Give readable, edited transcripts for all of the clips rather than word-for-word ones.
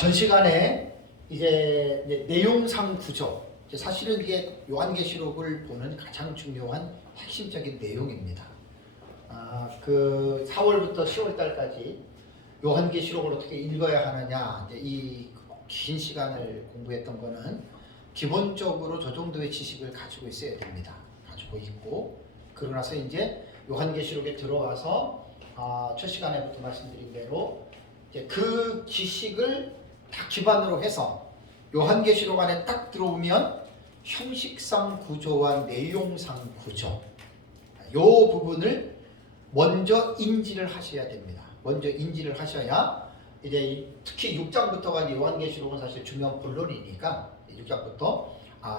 전 시간에 이제 내용상 구조, 사실은 이게 요한계시록을 보는 가장 중요한 핵심적인 내용입니다. 그 4월부터 10월 달까지 요한계시록을 어떻게 읽어야 하느냐, 이 긴 시간을 공부했던 거는 기본적으로 저 정도의 지식을 가지고 있어야 됩니다. 가지고 있고, 그러고 나서 이제 요한계시록에 들어와서 첫 시간에부터 말씀드린 대로 이제 그 지식을 다 기반으로 해서 요한계시록 안에 딱 들어오면 형식상 구조와 내용상 구조, 요 부분을 먼저 인지를 하셔야 됩니다. 먼저 인지를 하셔야 이제 특히 6장부터가 요한계시록은 사실 중요한 본론이니까 6장부터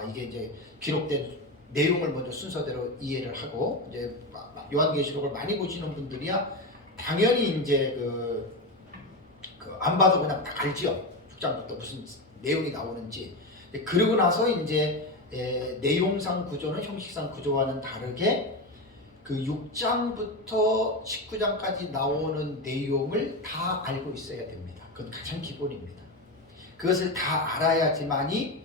이게 이제 기록된 내용을 먼저 순서대로 이해를 하고, 이제 요한계시록을 많이 보시는 분들이야 당연히 이제 안 봐도 그냥 다 알지요. 6장부터 무슨 내용이 나오는지. 그러고 나서 이제 내용상 구조는 형식상 구조와는 다르게 그 6장부터 19장까지 나오는 내용을 다 알고 있어야 됩니다. 그건 가장 기본입니다. 그것을 다 알아야지만이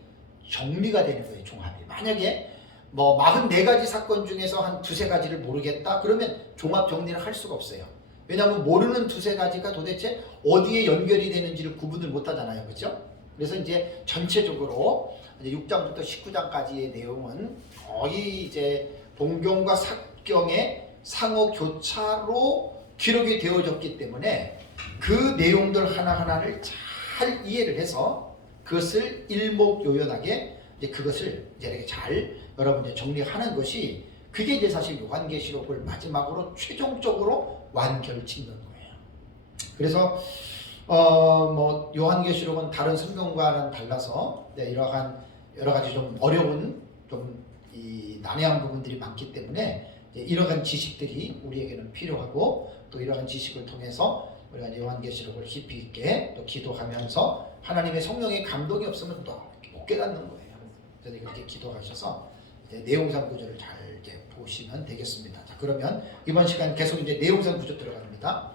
정리가 되는 거예요, 종합이. 만약에 뭐 44가지 사건 중에서 한 두세 가지를 모르겠다? 그러면 종합 정리를 할 수가 없어요. 왜냐하면 모르는 두세 가지가 도대체 어디에 연결이 되는지를 구분을 못 하잖아요. 그렇죠? 그래서 이제 전체적으로 이제 6장부터 19장까지의 내용은 거의 이제 본경과 사경의 상호 교차로 기록이 되어졌기 때문에 그 내용들 하나하나를 잘 이해를 해서 그것을 일목요연하게 이제 그것을 이제 이렇게 잘 여러분이 정리하는 것이, 그게 이제 사실 요한계시록을 마지막으로 최종적으로 완결 짓는 거예요. 그래서 뭐 요한계시록은 다른 성경과는 달라서 이러한 여러 가지 좀 어려운 이 난해한 부분들이 많기 때문에 이러한 지식들이 우리에게는 필요하고, 또 이러한 지식을 통해서 우리가 요한계시록을 깊이 있게 또 기도하면서 하나님의 성령의 감동이 없으면 또 못 깨닫는 거예요. 그래서 그렇게 기도하셔서 이제 내용상 구조를 잘 이제 보시면 되겠습니다. 자, 그러면 이번 시간 계속 이제 내용상 구조 들어갑니다.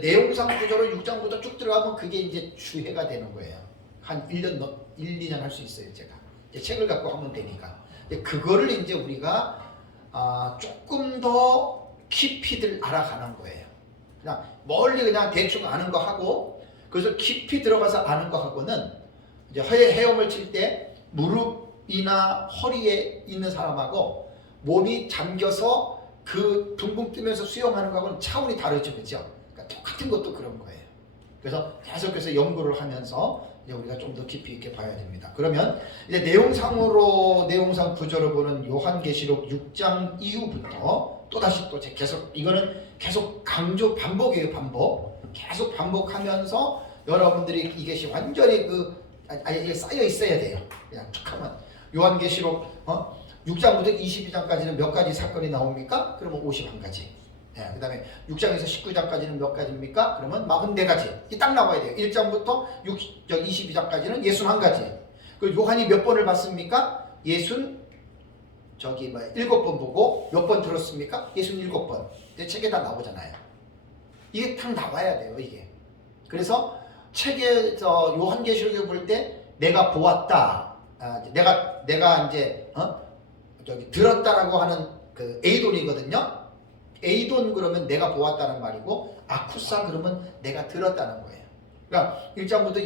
내용상 구조를 6장부터 쭉 들어가면 그게 이제 주해가 되는 거예요. 한 1년, 2년 할 수 있어요, 제가. 이제 책을 갖고 하면 되니까. 그거를 이제 우리가 조금 더 깊이들 알아가는 거예요. 그냥 멀리 그냥 대충 아는 거 하고, 그래서 깊이 들어가서 아는 거 하고는 이제 헤엄을 칠 때 무릎이나 허리에 있는 사람하고 몸이 잠겨서 그 둥근 뜨면서 수영하는 거하고는 차원이 다르죠, 그렇죠? 그러니까 똑같은 것도 그런 거예요. 그래서 계속해서 연구를 하면서 이제 우리가 좀 더 깊이 있게 봐야 됩니다. 그러면 이제 내용상 구조를 보는 요한계시록 6장 이후부터 또 다시 또 계속, 이거는 계속 강조 반복이에요. 반복. 계속 반복하면서 여러분들이 이것이 완전히 이게 쌓여 있어야 돼요. 그냥 쭉 하면 요한계시록 6장부터 22장까지는 몇 가지 사건이 나옵니까? 그러면 51가지. 그 다음에 6장에서 19장까지는 몇 가지입니까? 그러면 44가지. 이 딱 나와야 돼요. 1장부터 22장까지는 61가지. 그리고 요한이 몇 번을 봤습니까? 7번 보고 몇 번 들었습니까? 67번. 책에 다 나오잖아요. 이게 딱 나와야 돼요, 이게. 그래서 책에서 요한계시록을 볼 때 내가 보았다. 내가 이제 들었다라고 하는 그 에이돈이거든요. 에이돈 그러면 내가 보았다는 말이고, 아쿠사 그러면 내가 들었다는 거예요. 그러니까 1장부터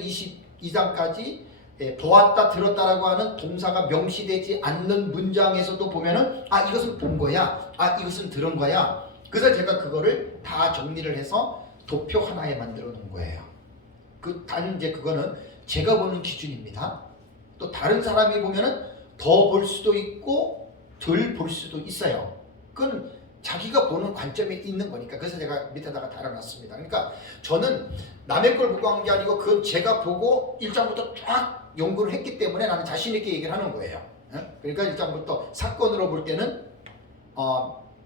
22장까지 보았다, 들었다라고 하는 동사가 명시되지 않는 문장에서도 보면은 이것은 본 거야, 이것은 들은 거야. 그래서 제가 그거를 다 정리를 해서 도표 하나에 만들어 놓은 거예요. 단 이제 그거는 제가 보는 기준입니다. 또 다른 사람이 보면은 더 볼 수도 있고 덜 볼 수도 있어요. 그건 자기가 보는 관점에 있는 거니까. 그래서 제가 밑에다가 달아놨습니다. 그러니까 저는 남의 걸 보고 한 게 아니고 그건 제가 보고 1장부터 쫙 연구를 했기 때문에 나는 자신 있게 얘기를 하는 거예요. 그러니까 1장부터 사건으로 볼 때는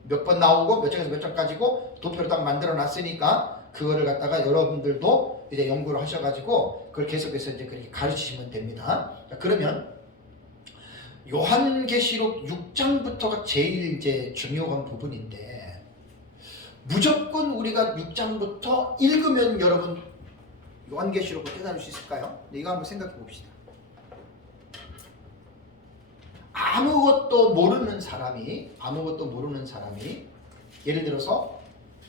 몇 번 나오고 몇 장에서 몇 장까지고 도표를 딱 만들어 놨으니까 그거를 갖다가 여러분들도 이제 연구를 하셔가지고 그걸 계속해서 이제 그렇게 가르치시면 됩니다. 자, 그러면 요한계시록 6장부터가 제일 이제 중요한 부분인데, 무조건 우리가 6장부터 읽으면 여러분 요한계시록을 깨달을 수 있을까요? 네, 이거 한번 생각해 봅시다. 아무것도 모르는 사람이 예를 들어서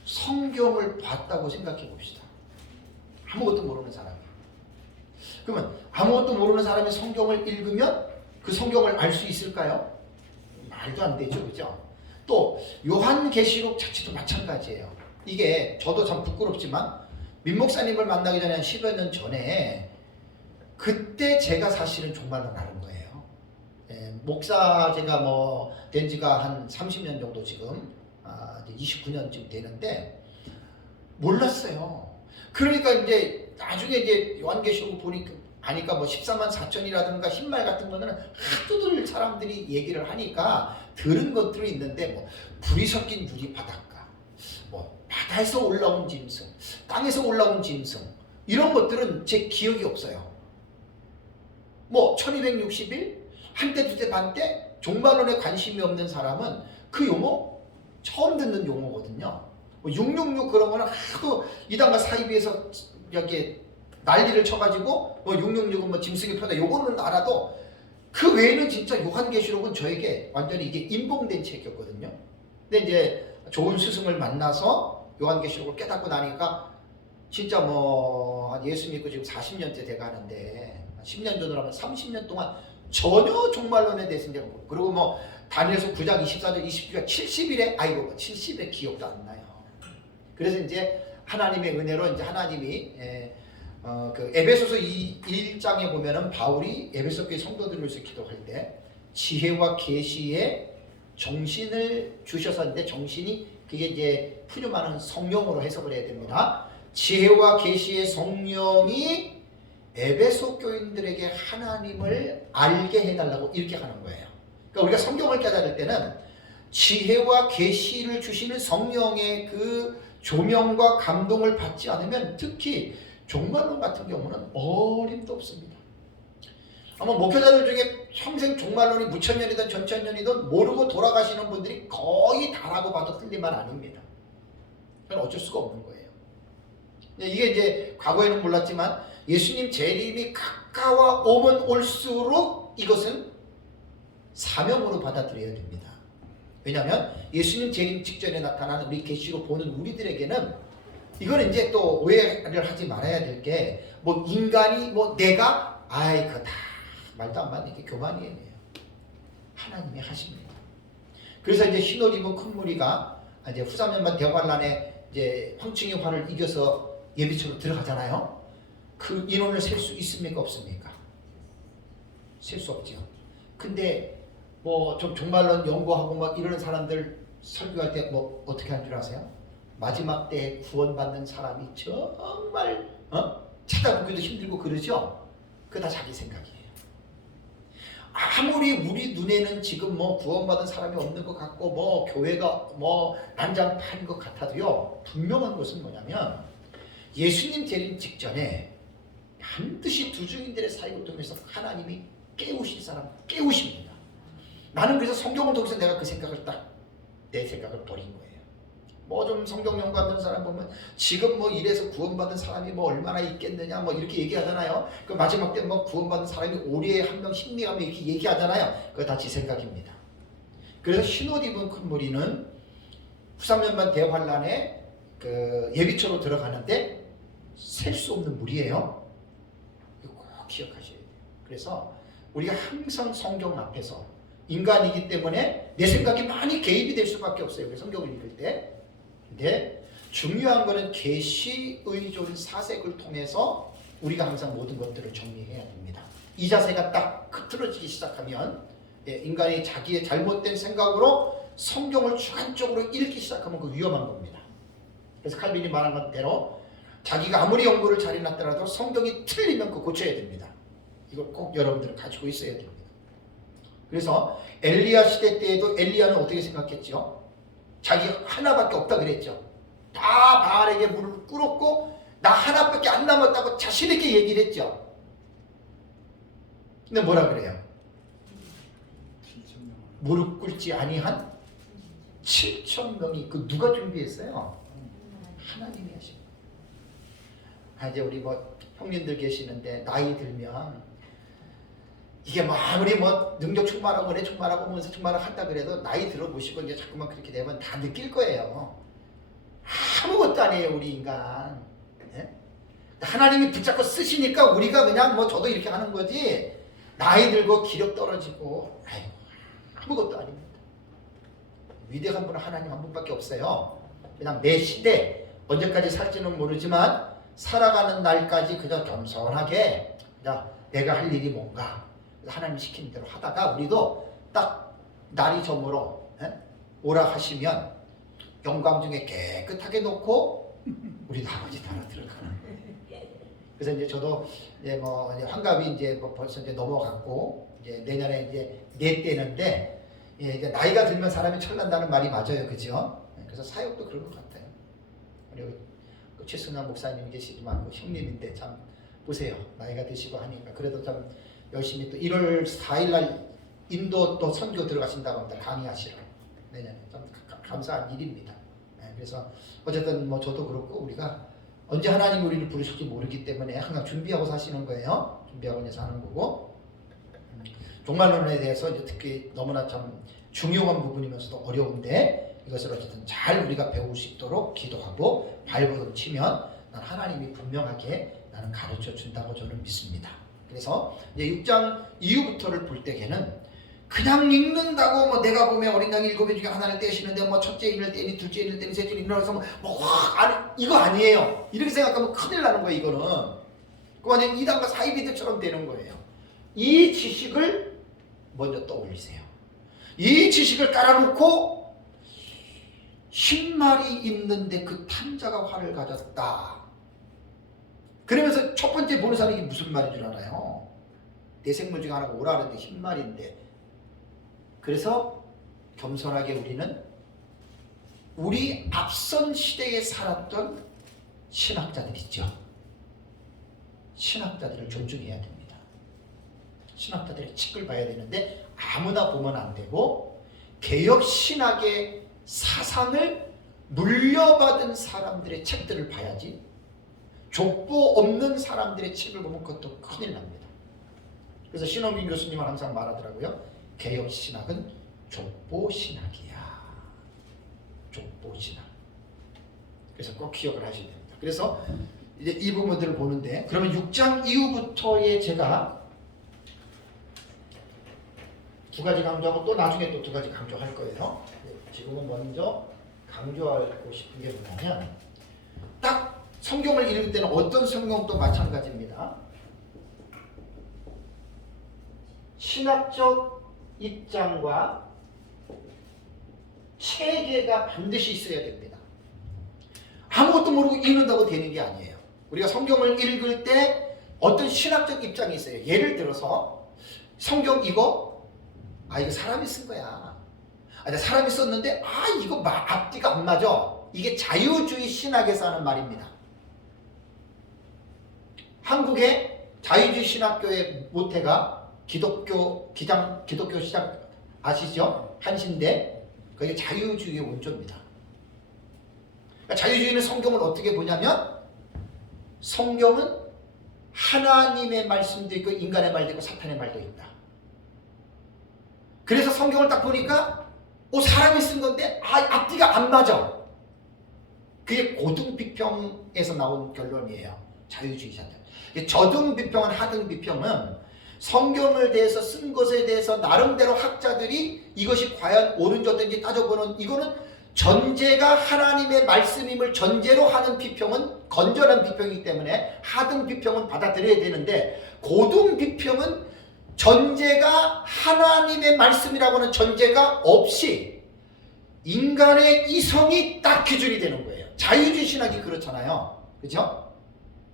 성경을 봤다고 생각해 봅시다. 아무것도 모르는 사람이. 그러면 아무것도 모르는 사람이 성경을 읽으면 그 성경을 알 수 있을까요? 말도 안 되죠. 그죠? 또 요한계시록 자체도 마찬가지예요. 이게 저도 참 부끄럽지만 민 목사님을 만나기 전에 한 10여 년 전에 그때 제가 사실은 종말론 알은 거예요. 목사 제가 뭐 된 지가 한 30년 정도 지금 29년쯤 되는데 몰랐어요. 그러니까 이제 나중에 이제 요한계시록 보니까 아니까 뭐 14만 4천이라든가 흰말 같은 거는 하도들 사람들이 얘기를 하니까 들은 것들이 있는데 뭐 불이 섞인 유리 바닷가, 뭐 바다에서 올라온 짐승, 땅에서 올라온 짐승 이런 것들은 제 기억이 없어요. 뭐 1260일 한때 두때 반때 종말론에 관심이 없는 사람은 그 용어 처음 듣는 용어거든요. 뭐 666 그런 거는 하도 이단과 사이비에서 여기 난리를 쳐가지고 뭐 666은 뭐 짐승의 표다 요거는 알아도 그 외에는 진짜 요한계시록은 저에게 완전히 이게 인봉된 책이었거든요. 근데 이제 좋은 스승을 만나서 요한계시록을 깨닫고 나니까 진짜 뭐 예수 믿고 지금 40년째 돼가는데 10년 전으로 하면 30년 동안 전혀 종말론에 대해서 이제 그리고 뭐 다니엘서 9장 24절 20주가 70일에 아이고 70일에 기억도 안 나요. 그래서 이제 하나님의 은혜로 이제 하나님이 그 에베소서 1장에 보면은 바울이 에베소 교회 성도들을 위해서 기도할 때 지혜와 계시의 정신을 주셨었는데 정신이 그게 이제 푸념하는 성령으로 해석을 해야 됩니다. 지혜와 계시의 성령이 에베소 교인들에게 하나님을 알게 해달라고 이렇게 하는 거예요. 그러니까 우리가 성경을 깨달을 때는 지혜와 계시를 주시는 성령의 그 조명과 감동을 받지 않으면 특히 종말론 같은 경우는 어림도 없습니다. 아마 목회자들 중에 평생 종말론이 무천년이든 전천년이든 모르고 돌아가시는 분들이 거의 다라고 봐도 틀린 말 아닙니다. 그건 어쩔 수가 없는 거예요. 이게 이제 과거에는 몰랐지만 예수님 재림이 가까워오면 올수록 이것은 사명으로 받아들여야 됩니다. 왜냐하면 예수님 재림 직전에 나타나는 우리 계시로 보는 우리들에게는 이거는 이제 또 오해를 하지 말아야 될 게 뭐 인간이 뭐 내가 아이 그거 다 말도 안 맞는 게 교만이에요. 하나님이 하십니다. 그래서 이제 흰옷 입은 큰 무리가 이제 후사면만 대환란에 이제 황충의 화를 이겨서 예비처로 들어가잖아요. 그 인원을 셀 수 있습니까 없습니까? 셀 수 없죠. 근데 뭐 좀 종말론 연구하고 막 이러는 사람들 설교할 때 뭐 어떻게 하는 줄 아세요? 마지막 때에 구원받는 사람이 정말 찾아보기도 힘들고 그러죠? 그거 다 자기 생각이에요. 아무리 우리 눈에는 지금 뭐 구원받은 사람이 없는 것 같고 뭐 교회가 뭐 난장판인 것 같아도요, 분명한 것은 뭐냐면 예수님 재림 직전에 반드시 두 증인들의 사역을 통해서 하나님이 깨우실 사람 깨우십니다. 나는 그래서 성경을 통해서 내가 그 생각을 내 생각을 버린 거예요. 뭐 좀 성경 연구하는 사람 보면 지금 뭐 이래서 구원받은 사람이 뭐 얼마나 있겠느냐 뭐 이렇게 얘기하잖아요. 그 마지막 때 뭐 구원받은 사람이 오리에 한 명 심리하면 이렇게 얘기하잖아요. 그거 다 제 생각입니다. 그래서 흰옷 입은 큰 무리는 후삼년반 대환란에 그 예비처로 들어가는데 셀 수 없는 무리예요. 이거 꼭 기억하셔야 돼요. 그래서 우리가 항상 성경 앞에서 인간이기 때문에 내 생각이 많이 개입이 될 수밖에 없어요. 성경을 읽을 때. 근데 중요한 거는 계시의존 사색을 통해서 우리가 항상 모든 것들을 정리해야 됩니다. 이 자세가 딱 흐트러지기 시작하면 인간이 자기의 잘못된 생각으로 성경을 주관적으로 읽기 시작하면 그 위험한 겁니다. 그래서 칼빈이 말한 대로 자기가 아무리 연구를 잘 해놨더라도 성경이 틀리면 그거 고쳐야 됩니다. 이걸 꼭 여러분들은 가지고 있어야 됩니다. 그래서 엘리야 시대 때에도 엘리야는 어떻게 생각했죠? 자기 하나밖에 없다 그랬죠. 다 바알에게 물을 끓었고 나 하나밖에 안 남았다고 자신있게 얘기를 했죠. 근데 뭐라 그래요? 무릎 꿇지 아니한 7,000명이 그 누가 준비했어요? 하나님이 하신 거예요. 이제 우리 뭐 형님들 계시는데 나이 들면 이게 뭐 아무리 뭐 능력 충만하고 은혜 충만하고 문서 충만하고 한다 그래도 나이 들어보시고 이제 자꾸만 그렇게 되면 다 느낄 거예요. 아무것도 아니에요 우리 인간. 예? 하나님이 붙잡고 쓰시니까 우리가 그냥 뭐 저도 이렇게 하는 거지 나이 들고 기력 떨어지고 아무것도 아닙니다. 위대한 분은 하나님 한 분밖에 없어요. 그냥 내 시대 언제까지 살지는 모르지만 살아가는 날까지 그저 겸손하게 그냥 내가 할 일이 뭔가 하나님 시키는 대로 하다가 우리도 딱 날이 저물어 오라 하시면 영광 중에 깨끗하게 놓고 우리도 아버지 나라 들어가는 거예요. 그래서 이제 저도 이제 뭐 이제 환갑이 이제 뭐 벌써 이제 넘어갔고 이제 내년에 이제 내 때는데 예, 이제 나이가 들면 사람이 철난다는 말이 맞아요, 그죠? 그래서 사역도 그런 것 같아요. 그리고 최순환 목사님 계시지만 형님인데 참 보세요, 나이가 드시고 하니까 그래도 참 열심히 또 1월 4일날 인도 또 선교 들어가신다고 합니다. 강의하시러 내년에 참 감사한 일입니다. 네, 그래서 어쨌든 뭐 저도 그렇고 우리가 언제 하나님 우리를 부르실지 모르기 때문에 항상 준비하고 사시는 거예요. 준비하고 이제 사는 거고 종말론에 대해서 이제 특히 너무나 참 중요한 부분이면서도 어려운데 이것을 어쨌든 잘 우리가 배울 수 있도록 기도하고 발버둥 치면 난 하나님이 분명하게 나는 가르쳐 준다고 저는 믿습니다. 그래서 이제 6장 이후부터를 볼 때에는 그냥 읽는다고 뭐 내가 보면 어린 양 7인 중에 하나를 떼시는데 뭐 첫째 인을 떼니 둘째 인을 떼니 셋째 인을 일어나서 뭐 아니 이거 아니에요. 이렇게 생각하면 큰일 나는 거예요. 이거는 그 완전 이단과 사이비들처럼 되는 거예요. 이 지식을 먼저 떠올리세요. 이 지식을 깔아놓고 흰말이 있는데 그 탐자가 화를 가졌다. 그러면서 첫 번째 보는 사람이 무슨 말인 줄 알아요? 내 생물 중에 하나가 오라 하는데 흰말인데 그래서 겸손하게 우리는 우리 앞선 시대에 살았던 신학자들 있죠. 신학자들을 존중해야 됩니다. 신학자들의 책을 봐야 되는데 아무나 보면 안 되고 개혁 신학의 사상을 물려받은 사람들의 책들을 봐야지 족보 없는 사람들의 책을 보면 그것도 큰일 납니다. 그래서 신원균 교수님은 항상 말하더라고요. 개혁 신학은 족보 신학이야. 족보 신학. 그래서 꼭 기억을 하셔야 됩니다. 그래서 이제 이 부분들을 보는데 그러면 6장 이후부터의 제가 두 가지 강조하고 또 나중에 또 두 가지 강조할 거예요. 지금은 먼저 강조하고 싶은 게 뭐냐면 딱 성경을 읽을 때는 어떤 성경도 마찬가지입니다. 신학적 입장과 체계가 반드시 있어야 됩니다. 아무것도 모르고 읽는다고 되는 게 아니에요. 우리가 성경을 읽을 때 어떤 신학적 입장이 있어요. 예를 들어서 성경 이거 이거 사람이 쓴 거야. 사람이 썼는데 이거 앞뒤가 안 맞아. 이게 자유주의 신학에서 하는 말입니다. 한국의 자유주의 신학교의 모태가 기독교 시작 아시죠? 한신대 그게 자유주의의 원조입니다. 그러니까 자유주의는 성경을 어떻게 보냐면 성경은 하나님의 말씀도 있고 인간의 말도 있고 사탄의 말도 있다. 그래서 성경을 딱 보니까 사람이 쓴 건데 앞뒤가 안 맞아. 그게 고등비평에서 나온 결론이에요. 자유주의자들. 저등비평은 하등비평은 성경을 대해서 쓴 것에 대해서 나름대로 학자들이 이것이 과연 옳은지 어떤지 따져보는 이거는 전제가 하나님의 말씀임을 전제로 하는 비평은 건전한 비평이기 때문에 하등 비평은 받아들여야 되는데 고등 비평은 전제가 하나님의 말씀이라고 하는 전제가 없이 인간의 이성이 딱 기준이 되는 거예요. 자유주의 신학이 그렇잖아요. 그죠?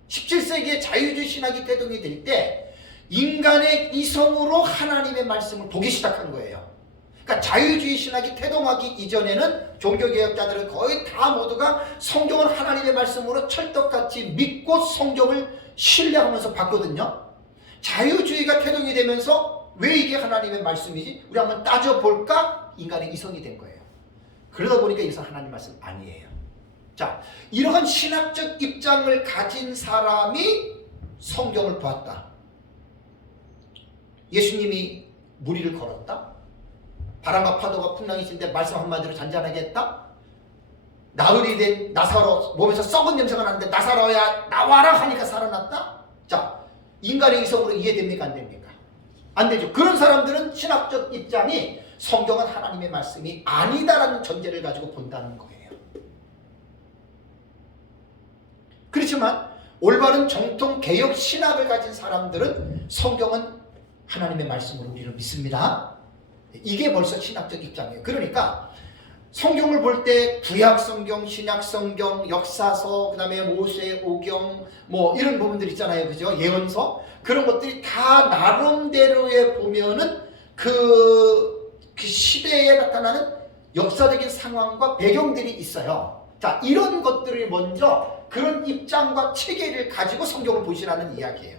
17세기에 자유주의 신학이 태동이 될 때 인간의 이성으로 하나님의 말씀을 보기 시작한 거예요. 그러니까 자유주의 신학이 태동하기 이전에는 종교개혁자들은 거의 다 모두가 성경은 하나님의 말씀으로 찰떡같이 믿고 성경을 신뢰하면서 봤거든요. 자유주의가 태동이 되면서 왜 이게 하나님의 말씀이지? 우리 한번 따져볼까? 인간의 이성이 된 거예요. 그러다 보니까 이것은 하나님 말씀 아니에요. 자, 이러한 신학적 입장을 가진 사람이 성경을 보았다. 예수님이 무리를 걸었다. 바람과 파도가 풍랑이신데 말씀 한마디로 잔잔하게 했다. 나흘이 된 나사로 몸에서 썩은 냄새가 나는데 나사로야 나와라 하니까 살아났다. 자, 인간의 이성으로 이해됩니까? 안 됩니까? 안 되죠. 그런 사람들은 신학적 입장이 성경은 하나님의 말씀이 아니다라는 전제를 가지고 본다는 거예요. 그렇지만 올바른 정통 개혁 신학을 가진 사람들은 성경은 하나님의 말씀으로 우리를 믿습니다. 이게 벌써 신학적 입장이에요. 그러니까 성경을 볼 때 구약 성경, 신약 성경, 역사서, 그 다음에 모세, 오경 뭐 이런 부분들 있잖아요. 그죠? 예언서 그런 것들이 다 나름대로에 보면은 그 시대에 나타나는 역사적인 상황과 배경들이 있어요. 자, 이런 것들을 먼저 그런 입장과 체계를 가지고 성경을 보시라는 이야기예요.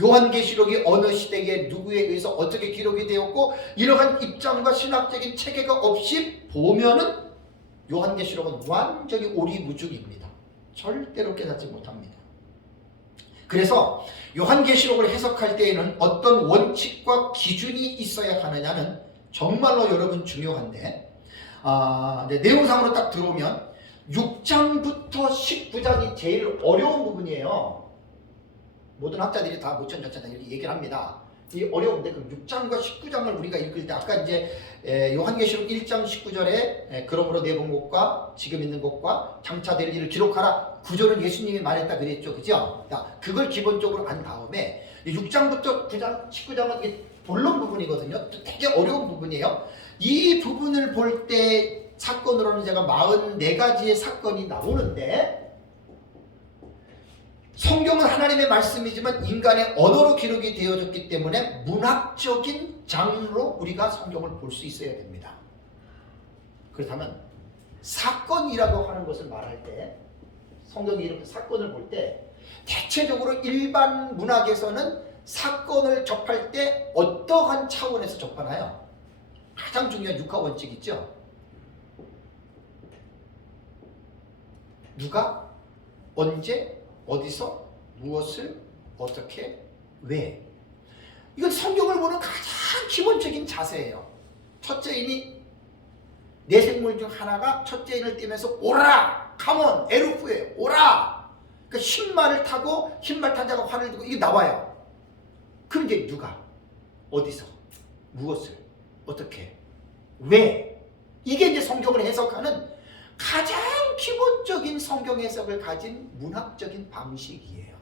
요한계시록이 어느 시대에 누구에 의해서 어떻게 기록이 되었고 이러한 입장과 신학적인 체계가 없이 보면은 요한계시록은 완전히 오리무중입니다. 절대로 깨닫지 못합니다. 그래서 요한계시록을 해석할 때에는 어떤 원칙과 기준이 있어야 하느냐는 정말로 여러분 중요한데 내용상으로 딱 들어오면 6장부터 19장이 제일 어려운 부분이에요. 모든 학자들이 다 모천자천다 이렇게 얘기를 합니다. 이 어려운데 그 6장과 19장을 우리가 읽을 때 아까 이제 요한계시록 1장 19절에 그러므로 내본 것과 지금 있는 것과 장차 될 일을 기록하라 구절은 예수님이 말했다 그랬죠. 그죠? 그걸 기본적으로 안 다음에 6장부터 9장 19장은 이게 본론 부분이거든요. 되게 어려운 부분이에요. 이 부분을 볼 때 사건으로는 제가 44가지의 사건이 나오는데 성경은 하나님의 말씀이지만 인간의 언어로 기록이 되어졌기 때문에 문학적인 장르로 우리가 성경을 볼 수 있어야 됩니다. 그렇다면 사건이라고 하는 것을 말할 때 성경이 이렇게 사건을 볼 때 대체적으로 일반 문학에서는 사건을 접할 때 어떠한 차원에서 접하나요? 가장 중요한 육하 원칙 있죠? 누가, 언제, 어디서, 무엇을, 어떻게, 왜. 이건 성경을 보는 가장 기본적인 자세예요. 첫째인이 내 생물 중 하나가 첫째인을 띠면서 오라! 카몬! 에루프에 오라! 그러니까 흰말을 타고 흰말 탄 자가 활을 들고 이게 나와요. 그럼 이제 누가, 어디서, 무엇을, 어떻게, 왜. 이게 이제 성경을 해석하는 가장 기본적인 성경 해석을 가진 문학적인 방식이에요.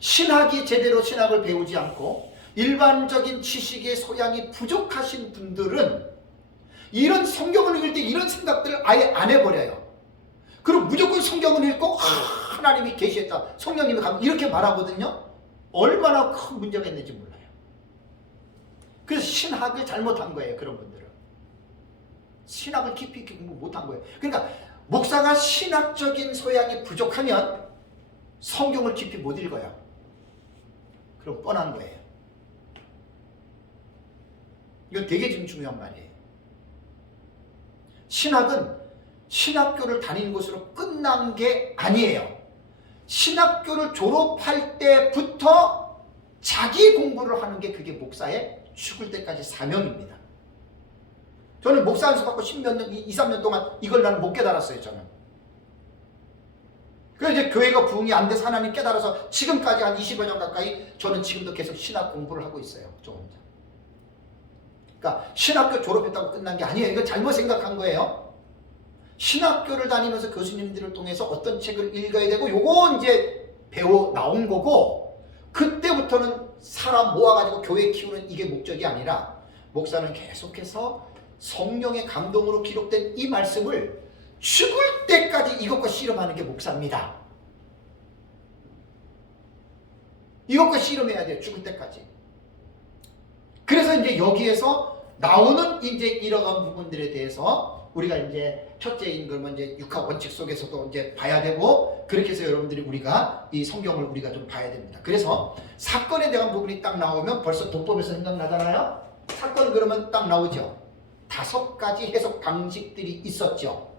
신학이 제대로 신학을 배우지 않고 일반적인 지식의 소양이 부족하신 분들은 이런 성경을 읽을 때 이런 생각들을 아예 안 해버려요. 그리고 무조건 성경을 읽고 하나님이 계시했다, 성령님이 가면 이렇게 말하거든요. 얼마나 큰 문제가 있는지 몰라요. 그래서 신학을 잘못한 거예요. 그런 분들은 신학을 깊이 있게 공부 못한 거예요. 그러니까 목사가 신학적인 소양이 부족하면 성경을 깊이 못 읽어요. 그럼 뻔한 거예요. 이건 되게 지금 중요한 말이에요. 신학은 신학교를 다니는 것으로 끝난 게 아니에요. 신학교를 졸업할 때부터 자기 공부를 하는 게 그게 목사의 죽을 때까지 사명입니다. 저는 목사 안수 받고 10몇 년, 2, 3년 동안 이걸 나는 못 깨달았어요. 저는. 그래서 이제 교회가 부흥이 안 돼서 하나님 깨달아서 지금까지 한 20여 년 가까이 저는 지금도 계속 신학 공부를 하고 있어요. 저 혼자. 그러니까 신학교 졸업했다고 끝난 게 아니에요. 이거 잘못 생각한 거예요. 신학교를 다니면서 교수님들을 통해서 어떤 책을 읽어야 되고 요거 이제 배워 나온 거고, 그때부터는 사람 모아가지고 교회 키우는 이게 목적이 아니라 목사는 계속해서 성령의 감동으로 기록된 이 말씀을 죽을 때까지 이것과 씨름하는 게 목사입니다. 이것과 씨름해야 돼요. 죽을 때까지. 그래서 이제 여기에서 나오는 이제 이러한 부분들에 대해서 우리가 이제 첫째인 그러면 이제 육하 원칙 속에서도 이제 봐야 되고, 그렇게 해서 여러분들이 우리가 이 성경을 우리가 좀 봐야 됩니다. 그래서 사건에 대한 부분이 딱 나오면 벌써 도법에서 생각나잖아요. 사건 그러면 딱 나오죠. 5가지 해석 방식들이 있었죠.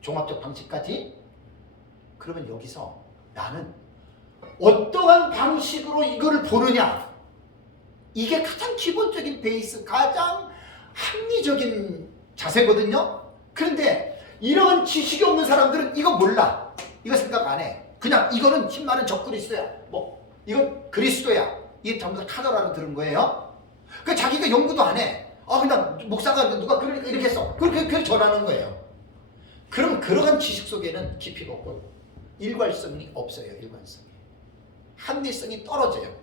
종합적 방식까지. 그러면 여기서 나는 어떠한 방식으로 이거를 보느냐, 이게 가장 기본적인 베이스, 가장 합리적인 자세거든요. 그런데 이런 지식이 없는 사람들은 이거 몰라. 이거 생각 안 해. 그냥 이거는 힘많은 적그리스도야, 뭐 이건 그리스도야, 이게 전부 다 카더라로 들은 거예요. 그 자기가 연구도 안 해. 그냥 목사가 누가 그러니까 이렇게 했어, 그렇게 전하는 거예요. 그럼 그러한 지식 속에는 깊이가 없고 일관성이 없어요. 일관성이, 합리성이 떨어져요.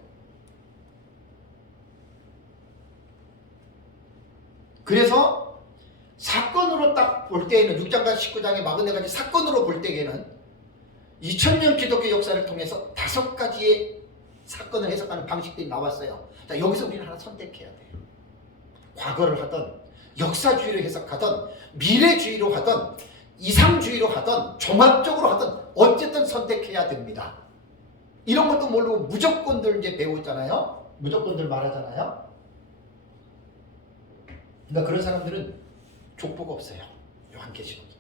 그래서 사건으로 딱 볼 때에는 6장과 19장의 44가지 사건으로 볼 때에는 2000년 기독교 역사를 통해서 5가지의 사건을 해석하는 방식들이 나왔어요. 자, 여기서 우리는 하나 선택해야 돼요. 과거를 하든 역사주의로 해석하든 미래주의로 하든 이상주의로 하든 종합적으로 하든 어쨌든 선택해야 됩니다. 이런 것도 모르고 무조건들 이제 배우잖아요. 무조건들 말하잖아요. 그러니까 그런 사람들은 족보가 없어요. 요한계시록이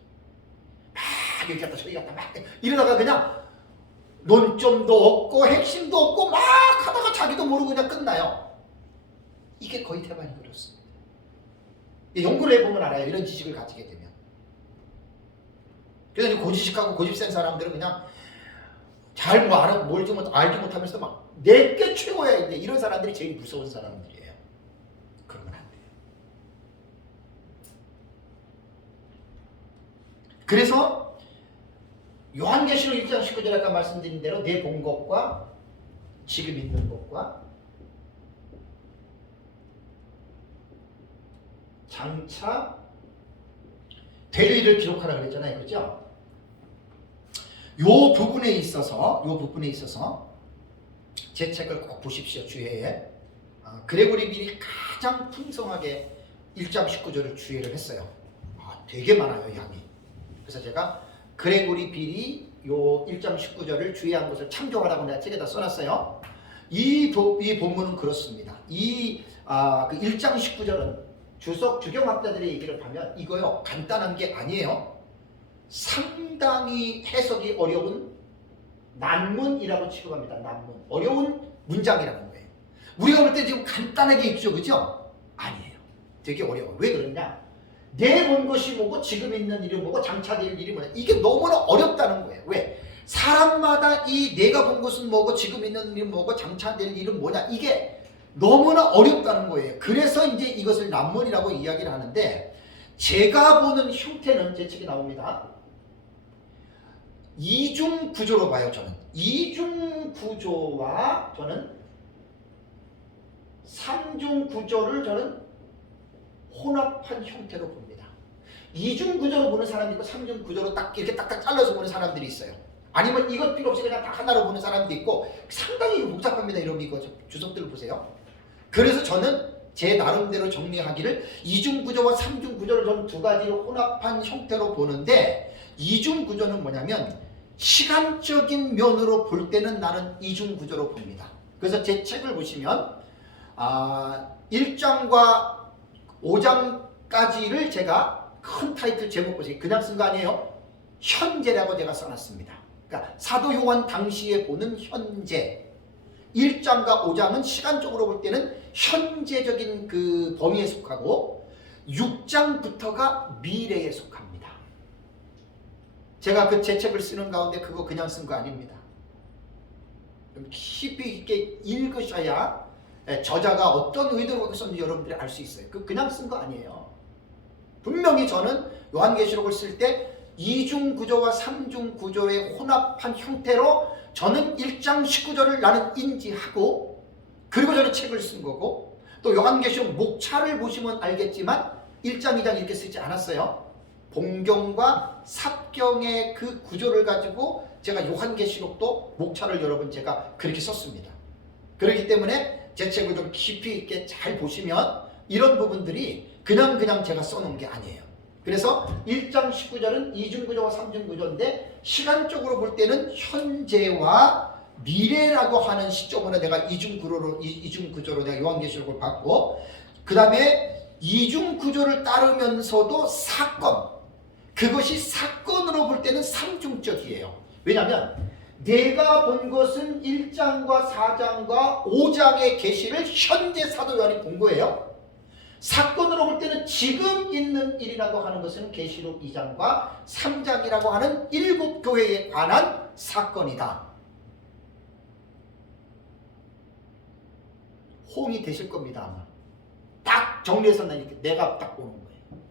막 여기 갔다 저기 갔다 막 이러다가 그냥 논점도 없고 핵심도 없고 막 하다가 자기도 모르고 그냥 끝나요. 이게 거의 대만이 그렇습니다. 연구를 해보면 알아요. 이런 지식을 가지게 되면. 그래서 고지식하고 고집센 사람들은 그냥 잘 뭐 알아, 알지 못하면서 막 내게 최고야, 이제 이런 사람들이 제일 무서운 사람들이에요. 그러면 안 돼요. 그래서 요한계시록 1장 19절에 아까 말씀드린 대로 내 본 것과 지금 있는 것과 장차 될 일을 기록하라 그랬잖아요. 그죠? 요 부분에 있어서 제 책을 꼭 보십시오. 주회에 그레고리 빌이 가장 풍성하게 1장 19절을 주회를 했어요. 되게 많아요, 양이. 그래서 제가 그레고리 빌이 요 1장 19절을 주의한 것을 참조하라고 내가 책에다 써놨어요. 이 본문은 그렇습니다. 그 1장 19절은 주경학자들의 얘기를 하면 이거요, 간단한 게 아니에요. 상당히 해석이 어려운 난문이라고 취급합니다. 난문, 어려운 문장이라는 거예요. 우리가 볼 때 지금 간단하게 있죠, 그죠? 아니에요. 되게 어려워요. 왜 그러냐? 내 본 것이 뭐고 지금 있는 일이 뭐고 장차 될 일이 뭐냐, 이게 너무나 어렵다는 거예요. 왜? 사람마다 이 내가 본 것은 뭐고 지금 있는 일은 뭐고 장차 될 일은 뭐냐, 이게 너무나 어렵다는 거예요. 그래서 이제 이것을 난문이라고 이야기를 하는데, 제가 보는 형태는 제 책에 나옵니다. 이중 구조로 봐요. 저는 이중 구조와 저는 삼중 구조를 저는 혼합한 형태로 봅니다. 이중 구조로 보는 사람이 있고 삼중 구조로 딱 이렇게 딱딱 잘라서 보는 사람들이 있어요. 아니면 이것 필요 없이 그냥 다 하나로 보는 사람도 있고, 상당히 복잡합니다. 여러분 이거 주석들을 보세요. 그래서 저는 제 나름대로 정리하기를 이중 구조와 삼중 구조를 저는 두 가지로 혼합한 형태로 보는데, 이중 구조는 뭐냐면 시간적인 면으로 볼 때는 나는 이중 구조로 봅니다. 그래서 제 책을 보시면 1장과 5장까지를 제가 큰 타이틀 제목 보세요. 그냥 쓴 거 아니에요. 현재라고 제가 써놨습니다. 그러니까 사도 요한 당시에 보는 현재. 1장과 5장은 시간적으로 볼 때는 현재적인 그 범위에 속하고, 6장부터가 미래에 속합니다. 제가 그 제 책을 쓰는 가운데 그거 그냥 쓴 거 아닙니다. 깊이 있게 읽으셔야 저자가 어떤 의도로 썼는지 여러분들이 알 수 있어요. 그냥 쓴 거 아니에요. 분명히 저는 요한계시록을 쓸 때 이중 구조와 삼중 구조의 혼합한 형태로 저는 1장 19절을 나는 인지하고, 그리고 저는 책을 쓴 거고, 또 요한계시록 목차를 보시면 알겠지만 1장 2장 이렇게 쓰지 않았어요. 본경과 삽경의 그 구조를 가지고 제가 요한계시록도 목차를 여러분 제가 그렇게 썼습니다. 그렇기 때문에 제 책을 좀 깊이 있게 잘 보시면 이런 부분들이 그냥 제가 써놓은 게 아니에요. 그래서 1장 19절은 이중구조와 삼중구조인데, 시간적으로 볼 때는 현재와 미래라고 하는 시점으로 내가 이중구조로 내가 요한계시록을 봤고, 그 다음에 이중구조를 따르면서도 사건, 그것이 사건으로 볼 때는 삼중적이에요. 왜냐하면 내가 본 것은 1장과 4장과 5장의 계시를 현재 사도 요한이 본 거예요. 사건으로 볼 때는 지금 있는 일이라고 하는 것은 계시록 2장과 3장이라고 하는 7교회에 관한 사건이다. 호응이 되실 겁니다. 아마 딱 정리해서 내가 딱 보는 거예요.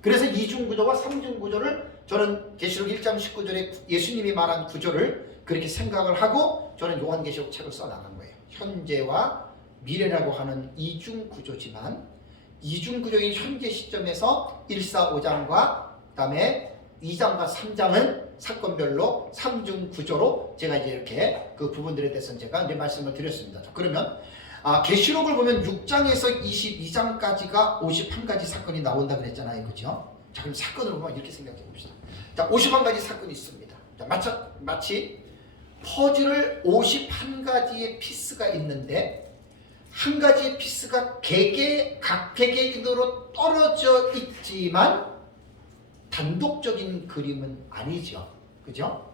그래서 이중구조와 삼중구조를 저는 계시록 1장 19절에 예수님이 말한 구조를 그렇게 생각을 하고 저는 요한계시록 책을 써나간 거예요. 현재와 미래라고 하는 이중구조지만 이중구조인 현재 시점에서 1, 4, 5장과 그 다음에 2장과 3장은 사건별로 삼중구조로 제가 이제 이렇게 그 부분들에 대해서는 제가 이제 말씀을 드렸습니다. 그러면 계시록을 보면 6장에서 22장까지가 51가지 사건이 나온다 그랬잖아요. 그죠? 자, 그럼 사건을 보면 이렇게 생각해 봅시다. 자, 51가지 사건이 있습니다. 자, 마치 퍼즐을 51가지의 피스가 있는데 한 가지의 피스가 각 개개인으로 떨어져 있지만 단독적인 그림은 아니죠. 그죠?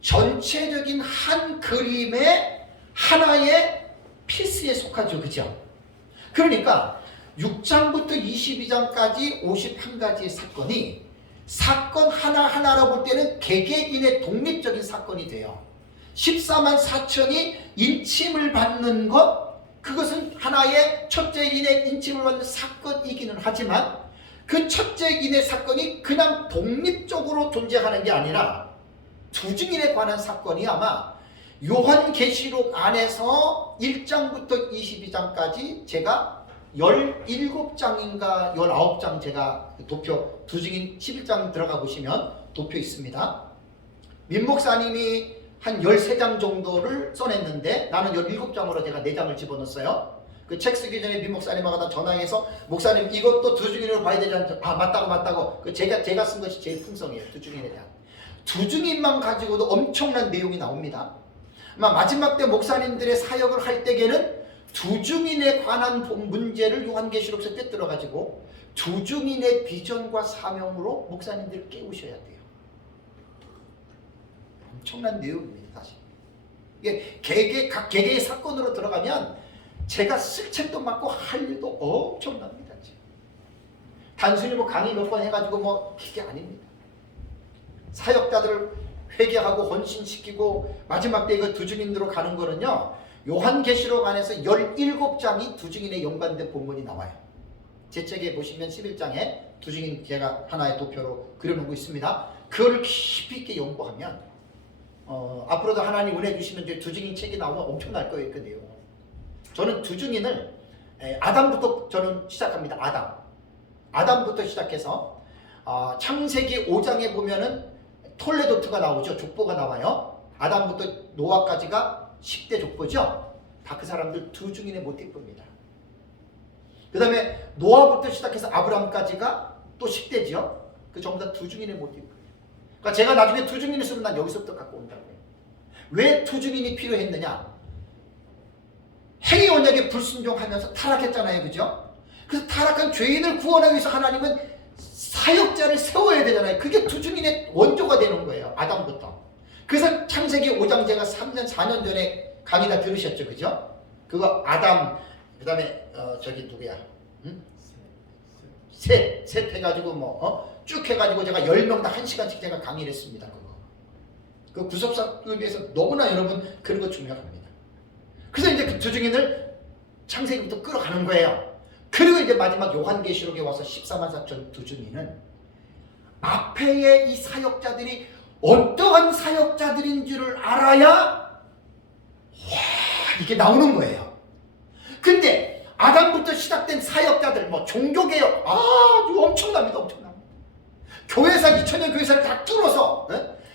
전체적인 한 그림의 하나의 피스에 속하죠. 그죠? 그러니까 6장부터 22장까지 51가지의 사건이 사건 하나하나로 볼 때는 개개인의 독립적인 사건이 돼요. 14만 4천이 인침을 받는 것, 그것은 하나의 첫째인의 인침을 받는 사건이기는 하지만 그 첫째인의 사건이 그냥 독립적으로 존재하는 게 아니라 두 증인에 관한 사건이 아마 요한계시록 안에서 1장부터 22장까지 제가 17장인가 19장 제가 도표 두 증인 11장 들어가 보시면 도표 있습니다. 민 목사님이 한 13장 정도를 써냈는데 나는 17장으로 제가 4장을 집어넣었어요. 그 책 쓰기 전에 민 목사님하고 전화해서 목사님 이것도 두 증인으로 봐야 되지 않죠? 맞다고. 그 제가 쓴 것이 제일 풍성해요. 두 증인에 대한. 두 증인만 가지고도 엄청난 내용이 나옵니다. 아마 마지막 때 목사님들의 사역을 할 때에는 두 증인에 관한 문제를 요한계시록에서 꿰뚫어가지고 두 증인의 비전과 사명으로 목사님들을 깨우셔야 돼요. 엄청난 내용입니다. 사실 이게 각 개개의 사건으로 들어가면 제가 쓸 책도 많고 할 일도 엄청납니다. 지금. 단순히 뭐 강의 몇 번 해가지고 뭐 그게 아닙니다. 사역자들을 회개하고 헌신시키고 마지막 때 이거 두 증인으로 가는 거는요, 요한계시록 안에서 17장이 두 증인에 연관된 본문이 나와요. 제 책에 보시면 11장에 두 증인 제가 하나의 도표로 그려놓고 있습니다. 그거를 깊이 있게 연구하면 앞으로도 하나님 은혜 주시면 이제 두 증인 책이 나오면 엄청날 거예요. 그 내용. 저는 두 증인을 아담부터 저는 시작합니다. 아담부터 시작해서 창세기 5장에 보면은 톨레도트가 나오죠. 족보가 나와요. 아담부터 노아까지가 10대 족보죠. 다 그 사람들 두 증인의 모티프입니다. 그 다음에 노아부터 시작해서 아브람까지가 또 10대죠. 그 전부 다 두 증인의 모티프. 그러니까 제가 나중에 두 증인을 쓰면 난 여기서부터 갖고 온다고요. 왜 두 증인이 필요했느냐? 행위 언약에 불순종하면서 타락했잖아요. 그죠? 그래서 타락한 죄인을 구원하기 위해서 하나님은 사역자를 세워야 되잖아요. 그게 두 증인의 원조가 되는 거예요. 아담부터. 그래서 창세기 5장 제가 3년 4년 전에 강의 다 들으셨죠. 그죠? 그거 아담 그 다음에 저기 누구야? 응? 셋 해가지고 쭉 해가지고 제가 10명 다 1시간씩 제가 강의를 했습니다. 그 구속사를 위해서 너무나 여러분 그런 거 중요합니다. 그래서 이제 그 두 증인을 창세기부터 끌어가는 거예요. 그리고 이제 마지막 요한계시록에 와서 14만 4천 두 증인은 앞에의 이 사역자들이 어떠한 사역자들인 줄을 알아야 이게 나오는 거예요. 근데 아담부터 시작된 사역자들 종교개혁 아주 엄청납니다. 교회사 2000년 교회사를 다 뚫어서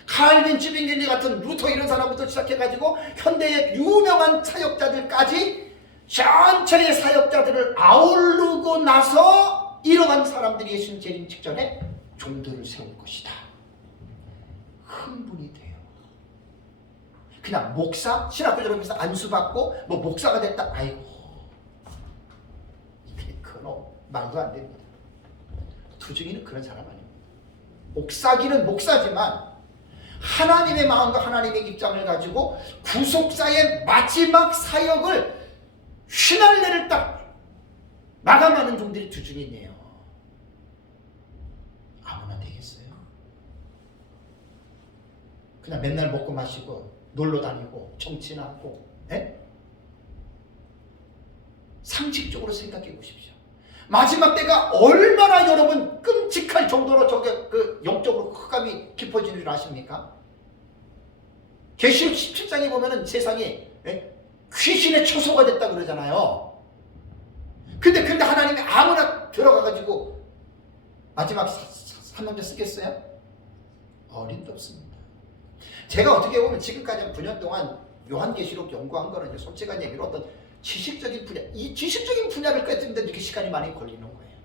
칼빈, 쥐빙겐리 같은 루터 이런 사람부터 시작해가지고 현대의 유명한 사역자들까지 전체의 사역자들을 아우르고 나서 이러한 사람들이 예수님 재림 직전에 종들을 세울 것이다. 흥분이 돼요. 그냥 목사, 신학교적으로 안수받고 목사가 됐다. 아이고, 그건 말도 안 됩니다. 두 증인은 그런 사람 아닙니다. 목사기는 목사지만 하나님의 마음과 하나님의 입장을 가지고 구속사의 마지막 사역을 휘날레를 딱 마감하는 종들이 두 중이네요. 아무나 되겠어요? 그냥 맨날 먹고 마시고 놀러 다니고 정치나 하고, 에? 상식적으로 생각해 보십시오. 마지막 때가 얼마나 여러분 끔찍할 정도로 저게 그 영적으로 흑암이 깊어지는 줄 아십니까? 계시록 17장에 보면은 세상이 귀신의 처소가 됐다 그러잖아요. 근데 하나님이 아무나 들어가가지고 마지막 사명자 쓰겠어요? 어림도 없습니다. 제가 어떻게 보면 지금까지 한 9년 동안 요한계시록 연구한 거는 이제 솔직한 얘기로 어떤 지식적인 분야, 이 지식적인 분야를 꿰뚫는데 이렇게 시간이 많이 걸리는 거예요.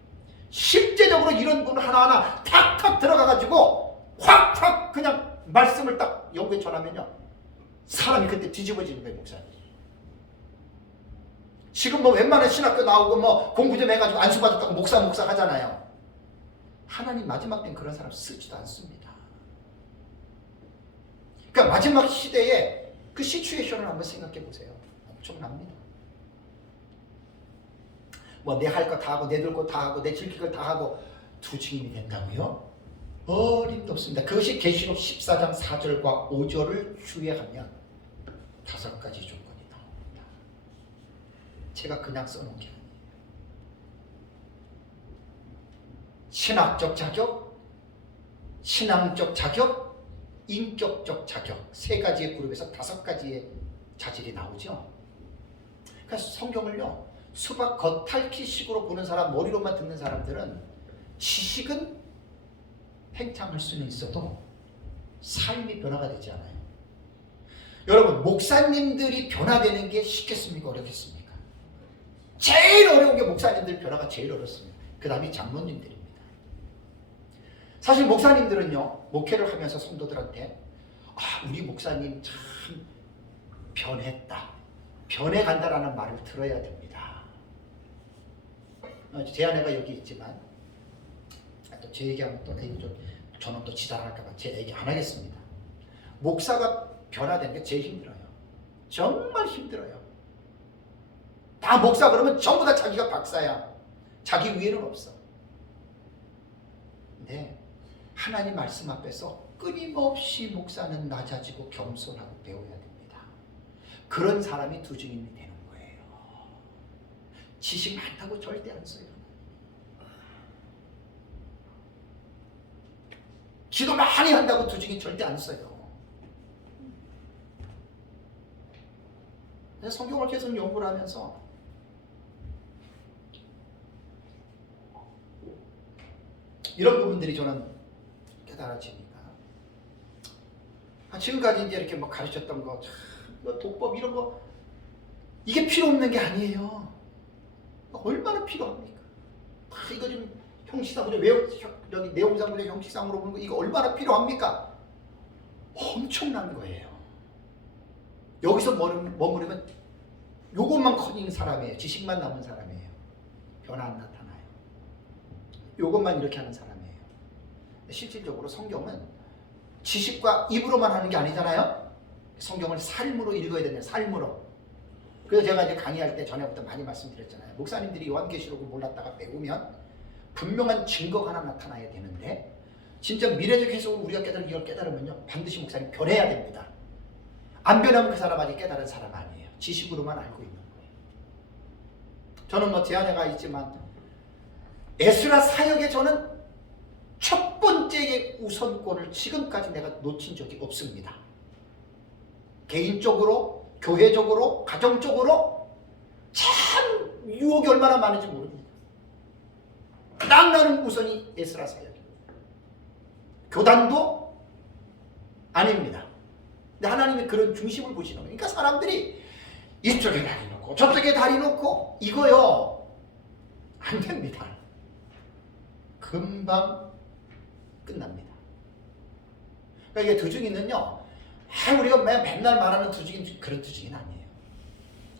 실제적으로 이런 분 하나하나 탁탁 들어가가지고 확확 그냥 말씀을 딱 연구해 전하면요, 사람이 그때 뒤집어지는 거예요, 목사님. 지금 뭐 웬만한 신학교 나오고 뭐 공부 좀 해가지고 안수받았다고 목사 하잖아요. 하나님 마지막 때는 그런 사람 쓰지도 않습니다. 그러니까 마지막 시대에 그 시츄에이션을 한번 생각해 보세요. 엄청납니다. 뭐 내 할 거 다 하고 내 놀 거 다 하고 내 즐길 거 다 하고 두 증인이 된다고요? 어림도 없습니다. 그것이 계시록 14장 4절과 5절을 휴회하면 5가지 조건이 나옵니다. 제가 그냥 써놓은 게 아니에요. 신학적 자격, 신앙적 자격, 인격적 자격, 3가지의 그룹에서 5가지의 자질이 나오죠. 그래서 성경을요, 수박 겉핥기식으로 보는 사람, 머리로만 듣는 사람들은 지식은 팽창할 수는 있어도 삶이 변화가 되지 않아요. 여러분, 목사님들이 변화되는 게 쉽겠습니까? 어렵겠습니까? 제일 어려운 게 목사님들 변화가 제일 어렵습니다. 그 다음이 장로님들입니다. 사실 목사님들은요, 목회를 하면서 성도들한테 우리 목사님 참 변했다, 변해간다라는 말을 들어야 됩니다. 제 아내가 여기 있지만 또 제 얘기하면 또 저는 또 지랄할까봐 제 얘기 안 하겠습니다. 목사가 변화되는 게 제일 힘들어요. 정말 힘들어요. 다 목사 그러면 전부 다 자기가 박사야. 자기 위에는 없어. 근데 하나님 말씀 앞에서 끊임없이 목사는 낮아지고 겸손하고 배워야 됩니다. 그런 사람이 두 증인이 되는 거예요. 지식 많다고 절대 안 써요. 기도 많이 한다고 두 증인 절대 안 써요. 성경을 계속 연구를 하면서 이런 부분들이 저는 깨달아지니까 지금까지 이제 이렇게 뭐 가르쳤던 거, 뭐 독법 이런 거, 이게 필요 없는 게 아니에요. 얼마나 필요합니까? 이거 좀 형식상으로 여기 내용상으로 형식상으로 보는 거, 이거 얼마나 필요합니까? 엄청난 거예요. 여기서 머무르면 요것만 커진 사람이에요. 지식만 남은 사람이에요. 변화 안 나타나요. 요것만 이렇게 하는 사람이에요. 실질적으로 성경은 지식과 입으로만 하는 게 아니잖아요. 성경을 삶으로 읽어야 되는, 삶으로. 그래서 제가 이제 강의할 때 전에부터 많이 말씀드렸잖아요. 목사님들이 요한계시록을 몰랐다가 배우면 분명한 증거가 하나 나타나야 되는데, 진짜 미래적 해석으로 우리가 이걸 깨달으면요, 반드시 목사님 변해야 됩니다. 안 변하면 그 사람 아직 깨달은 사람 아니에요. 지식으로만 알고 있는 거예요. 저는 뭐 제 아내가 있지만 에스라 사역에 저는 첫 번째의 우선권을 지금까지 내가 놓친 적이 없습니다. 개인적으로, 교회적으로, 가정적으로 참 유혹이 얼마나 많은지 모릅니다. 딱 나는 우선이 에스라 사역입니다. 교단도 아닙니다. 근데 하나님이 그런 중심을 보시는 거예요. 그러니까 사람들이 이쪽에 다리 놓고 저쪽에 다리 놓고 이거요, 안 됩니다. 금방 끝납니다. 그러니까 이게 두 증인은요, 우리가 맨날 말하는 두 증인, 그런 두 증인 아니에요.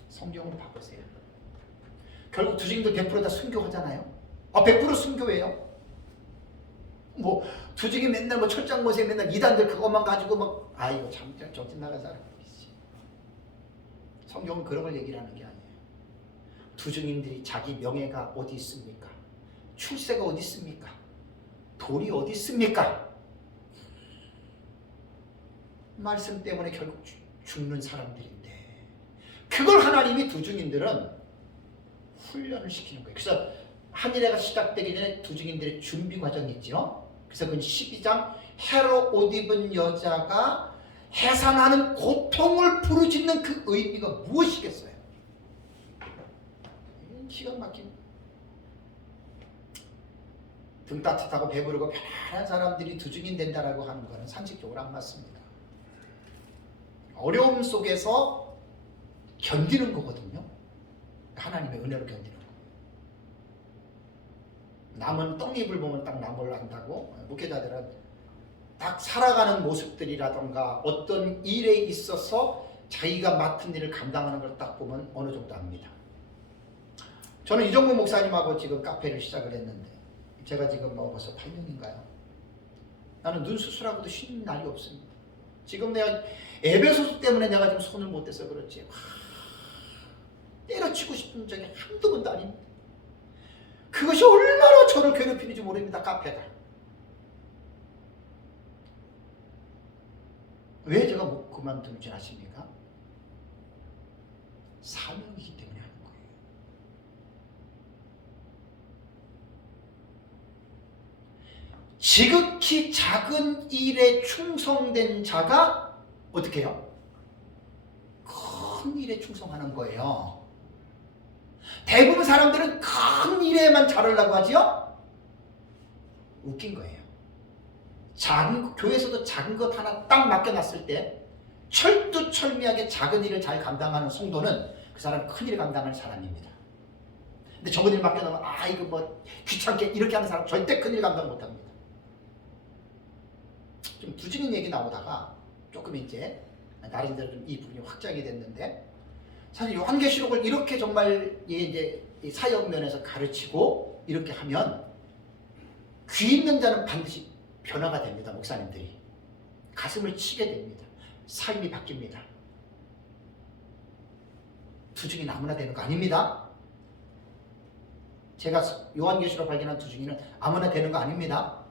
성경으로 바꾸세요. 결국 두 증인도 100% 다 순교하잖아요. 100% 순교예요. 뭐 두중이 맨날 뭐 철장못에 맨날 이단들 그것만 가지고 막 아이고 참 정신 나간 사람이지. 성경은 그런 걸 얘기를 하는 게 아니에요. 두중인들이 자기 명예가 어디 있습니까? 출세가 어디 있습니까? 돈이 어디 있습니까? 말씀 때문에 결국 죽는 사람들인데 그걸 하나님이 두중인들은 훈련을 시키는 거예요. 그래서 한일회가 시작되기 전에 두중인들의 준비 과정이 있죠. 그래서 그 12장 해로 옷 입은 여자가 해산하는 고통을 부르짖는 그 의미가 무엇이겠어요? 기가 막힌 등 따뜻하고 배부르고 편안한 사람들이 두중인 된다라고 하는 것은 상식적으로 안 맞습니다. 어려움 속에서 견디는 거거든요. 하나님의 은혜로 견디는 거예요. 남은 떡잎을 보면 딱 나무를 안다고 목회자들은 딱 살아가는 모습들이라던가 어떤 일에 있어서 자기가 맡은 일을 감당하는 걸 딱 보면 어느 정도 압니다. 저는 이정무 목사님하고 지금 카페를 시작을 했는데 제가 지금 벌써 8년인가요? 나는 눈 수술하고도 쉬는 날이 없습니다. 지금 내가 에베소서 때문에 내가 좀 손을 못 대서 그렇지 때려치고 싶은 적이 한두 번도 아닙니다. 그것이 얼마나 저를 괴롭히는지 모릅니다. 카페가. 왜 제가 못 그만두는 줄 아십니까? 사명이기 때문에 하는 거예요. 지극히 작은 일에 충성된 자가 어떻게 해요? 큰 일에 충성하는 거예요. 대부분 사람들은 큰 일에만 잘하려고 하지요? 웃긴 거예요. 교회에서도 작은 것 하나 딱 맡겨놨을 때 철두철미하게 작은 일을 잘 감당하는 성도는 그 사람은 큰 일을 감당하는 사람입니다. 근데 적은 일 맡겨놓으면 이거 뭐 귀찮게 이렇게 하는 사람 절대 큰 일 감당 못합니다. 좀 두중인 얘기 나오다가 조금 이제 나름대로 좀 이 부분이 확장이 됐는데 사실 요한계시록을 이렇게 정말 이제 사역 면에서 가르치고 이렇게 하면 귀 있는 자는 반드시 변화가 됩니다. 목사님들이 가슴을 치게 됩니다. 삶이 바뀝니다. 두중이 아무나 되는 거 아닙니다. 제가 요한계시록 발견한 두중이는 아무나 되는 거 아닙니다.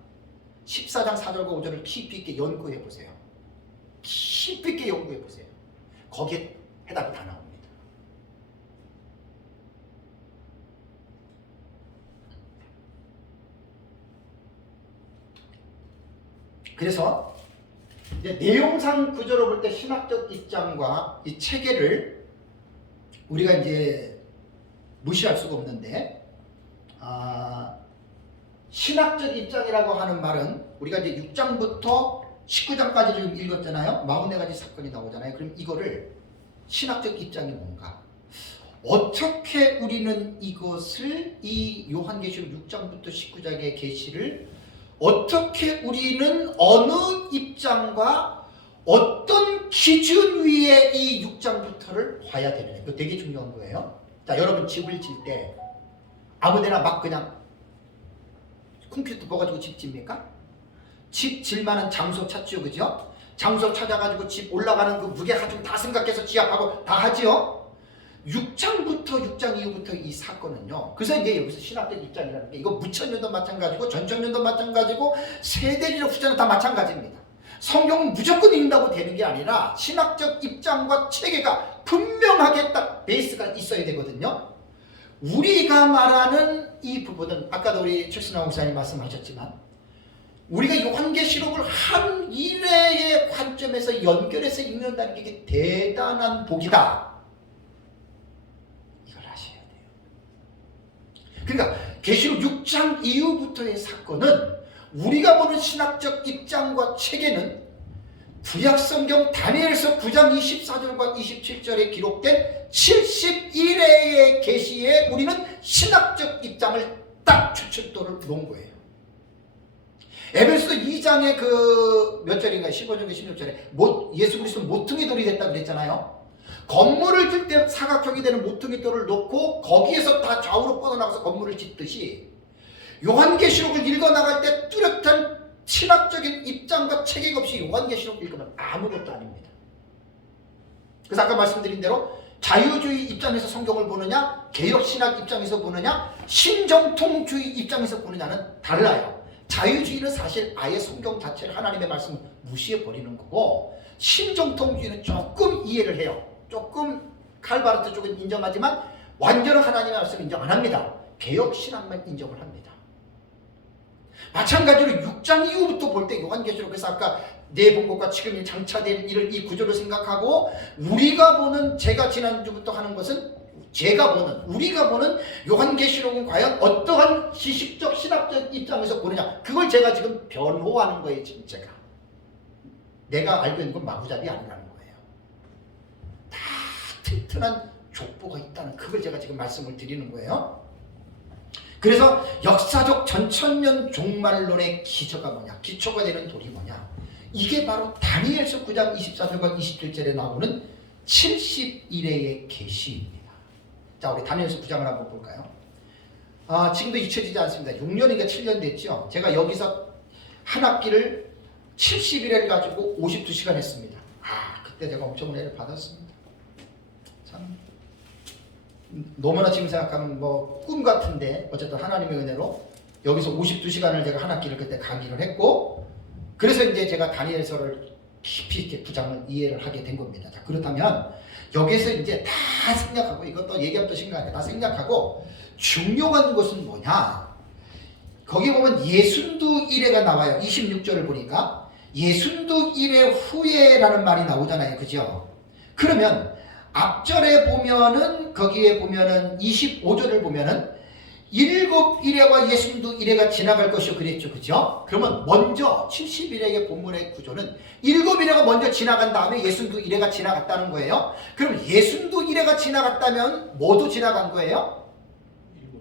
14장 4절과 5절을 깊이 있게 연구해 보세요. 깊이 있게 연구해 보세요. 거기에 해답이 다 나옵니다. 그래서 이제 내용상 구조로 볼 때 신학적 입장과 이 체계를 우리가 이제 무시할 수가 없는데, 신학적 입장이라고 하는 말은 우리가 이제 6장부터 19장까지 지금 읽었잖아요. 44가지 사건이 나오잖아요. 그럼 이거를 신학적 입장이 뭔가? 어떻게 우리는 이것을 이 요한계시록 6장부터 19장의 계시를 어떻게 우리는 어느 입장과 어떤 기준 위에 이 6장부터를 봐야 되느냐. 이거 되게 중요한 거예요. 자, 여러분 집을 질 때 아무데나 막 그냥 콘크리트 퍼가지고 집 집니까? 집 질만한 장소 찾죠, 그죠? 장소 찾아가지고 집 올라가는 그 무게 하중 다 생각해서 지압하고 다 하지요? 6장부터 6장 이후부터 이 사건은요. 그래서 이제 여기서 신학적 입장이라는 게 이거 무천년도 마찬가지고 전천년도 마찬가지고 세대리로 후자는 다 마찬가지입니다. 성경은 무조건 읽는다고 되는 게 아니라 신학적 입장과 체계가 분명하게 딱 베이스가 있어야 되거든요. 우리가 말하는 이 부분은 아까도 우리 최순환 목사님 말씀하셨지만 우리가 요한계시록을 한 일회의 관점에서 연결해서 읽는다는 게 이게 대단한 복이다. 이걸 아셔야 돼요. 그러니까 계시록 6장 이후부터의 사건은 우리가 보는 신학적 입장과 체계는 구약성경 다니엘서 9장 24절과 27절에 기록된 71회의 계시에 우리는 신학적 입장을 딱 추측도를 놓은 거예요. 에베소서 2장의 그 몇 절인가 15절인가 16절에 예수 그리스도 모퉁이 돌이 됐다고 그랬잖아요. 건물을 질 때 사각형이 되는 모퉁이 돌을 놓고 거기에서 다 좌우로 뻗어나가서 건물을 짓듯이 요한계시록을 읽어나갈 때 뚜렷한 신학적인 입장과 체계 없이 요한계시록을 읽으면 아무것도 아닙니다. 그래서 아까 말씀드린 대로 자유주의 입장에서 성경을 보느냐, 개혁신학 입장에서 보느냐, 신정통주의 입장에서 보느냐는 달라요. 자유주의는 사실 아예 성경 자체를 하나님의 말씀을 무시해버리는 거고, 신정통주의는 조금 이해를 해요. 조금 칼바르트 쪽은 인정하지만 완전한 하나님의 말씀을 인정 안 합니다. 개혁신학만 인정을 합니다. 마찬가지로 6장 이후부터 볼 때 요한계시록, 그래서 아까 내 본 것과 지금 장차될 일을 이 구조를 생각하고 우리가 보는, 제가 지난주부터 하는 것은 우리가 보는 요한계시록은 과연 어떠한 지식적 신학적 입장에서 보느냐, 그걸 제가 지금 변호하는 거예요. 지금 내가 알고 있는 건 마구잡이 아니라는 거예요. 다 튼튼한 족보가 있다는, 그걸 제가 지금 말씀을 드리는 거예요. 그래서 역사적 전천년 종말론의 기초가 뭐냐, 기초가 되는 돌이 뭐냐, 이게 바로 다니엘서 9장 24절과 27절에 나오는 70일의 계시입니다. 자, 우리 다니엘서 9장을 한번 볼까요? 지금도 잊혀지지 않습니다. 6년인가 7년 됐죠. 제가 여기서 한 학기를 70일을 가지고 52시간 했습니다. 그때 제가 엄청 은혜를 받았습니다. 참 너무나 지금 생각하면 뭐 꿈 같은데, 어쨌든 하나님의 은혜로 여기서 52시간을 제가 한 학기를 그때 강의를 했고, 그래서 이제 제가 다니엘서를 깊이 있게 9장을 이해를 하게 된 겁니다. 자, 그렇다면 여기서 이제 다 생략하고, 이것도 얘기하면 또 심각하게 다 생략하고, 중요한 것은 뭐냐, 거기 보면 예순두 이래가 나와요. 26절을 보니까 예순두 이래 후에라는 말이 나오잖아요. 그죠? 그러면 앞절에 보면은, 거기에 보면은 25절을 보면은 7일에와 예순두 일해가 지나갈 것이요 그랬죠. 그죠? 그러면 먼저 70일의 본문의 구조는 7일에가 먼저 지나간 다음에 예순두 일해가 지나갔다는 거예요. 그럼 예순두 일해가 지나갔다면 뭐도 지나간 거예요?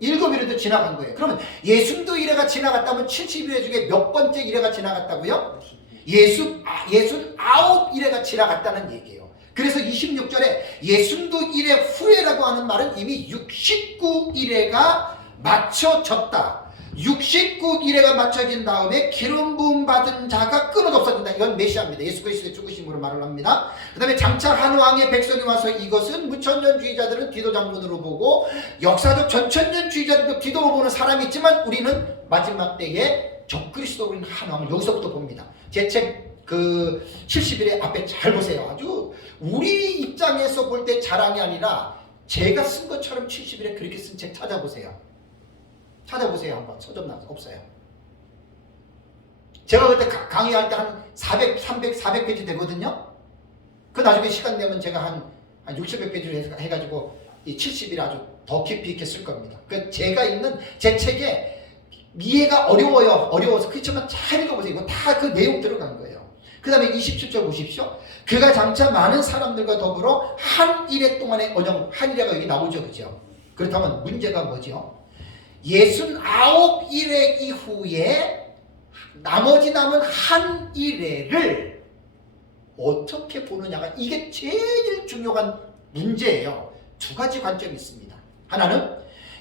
7일에도 지나간 거예요. 그러면 예순두 일해가 지나갔다면 70일 중에 몇 번째 일해가 지나갔다고요? 69일해가 지나갔다는 얘기예요. 그래서 26절에 예순두 일해 후에라고 하는 말은 이미 69일해가 맞춰졌다. 69일해가 맞춰진 다음에 기름 부음 받은 자가 끊어도 없어진다. 이건 메시아입니다. 예수 그리스도의 죽으심으로 말을 합니다. 그 다음에 장차 한 왕의 백성이 와서, 이것은 무천년주의자들은 디도장문으로 보고 역사적 전천년주의자들도 디도로 보는 사람이 있지만, 우리는 마지막 때에 적그리스도로 있는 한 왕을 여기서부터 봅니다. 제 책 그 70일의 앞에 잘 보세요. 아주 우리 입장에서 볼 때 자랑이 아니라 제가 쓴 것처럼 70일에 그렇게 쓴 책 찾아보세요. 한번. 서점 나서 없어요. 제가 그때 강의할 때 한 400페이지 되거든요. 그 나중에 시간 되면 제가 한 60몇 페이지로 해가지고 이 70일 아주 더 깊이 있게 쓸 겁니다. 그 제가 읽는 제 책에 이해가 어려워서 그렇지만 잘 읽어보세요. 이거 다 그 내용 들어간 거예요. 그 다음에 27절 보십시오. 그가 장차 많은 사람들과 더불어 한 일해 동안의 언영, 한 일해가 여기 나오죠. 그죠? 그렇다면 문제가 뭐죠? 69일해 이후에 나머지 남은 한 일해를 어떻게 보느냐가, 이게 제일 중요한 문제예요. 두 가지 관점이 있습니다. 하나는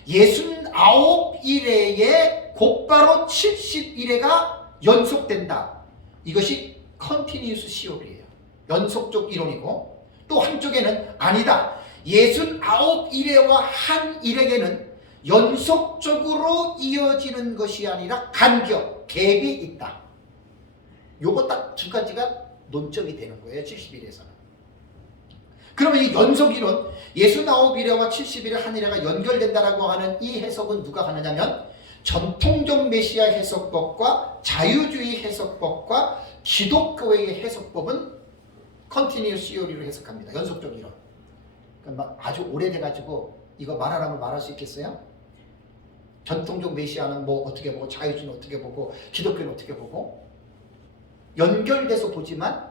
69일해에 곧바로 70일해가 연속된다. 이것이 컨티니우스 시오리예요. 연속적 이론이고, 또 한쪽에는 아니다. 69일해와 한 일에게는 연속적으로 이어지는 것이 아니라 간격, 갭이 있다. 요거 딱 두 가지가 논점이 되는 거예요. 70일에서는. 그러면 이 연속이론, 69일에와 70일의 한 일해가 연결된다라고 하는 이 해석은 누가 하느냐면, 전통적 메시아 해석법과 자유주의 해석법과 기독교의 해석법은 컨티니우스 시오리로 해석합니다. 연속적 이론. 그러니까 아주 오래돼가지고 이거 말하라면 말할 수 있겠어요? 전통적 메시아는 뭐 어떻게 보고, 자유주의는 어떻게 보고, 기독교는 어떻게 보고, 연결돼서 보지만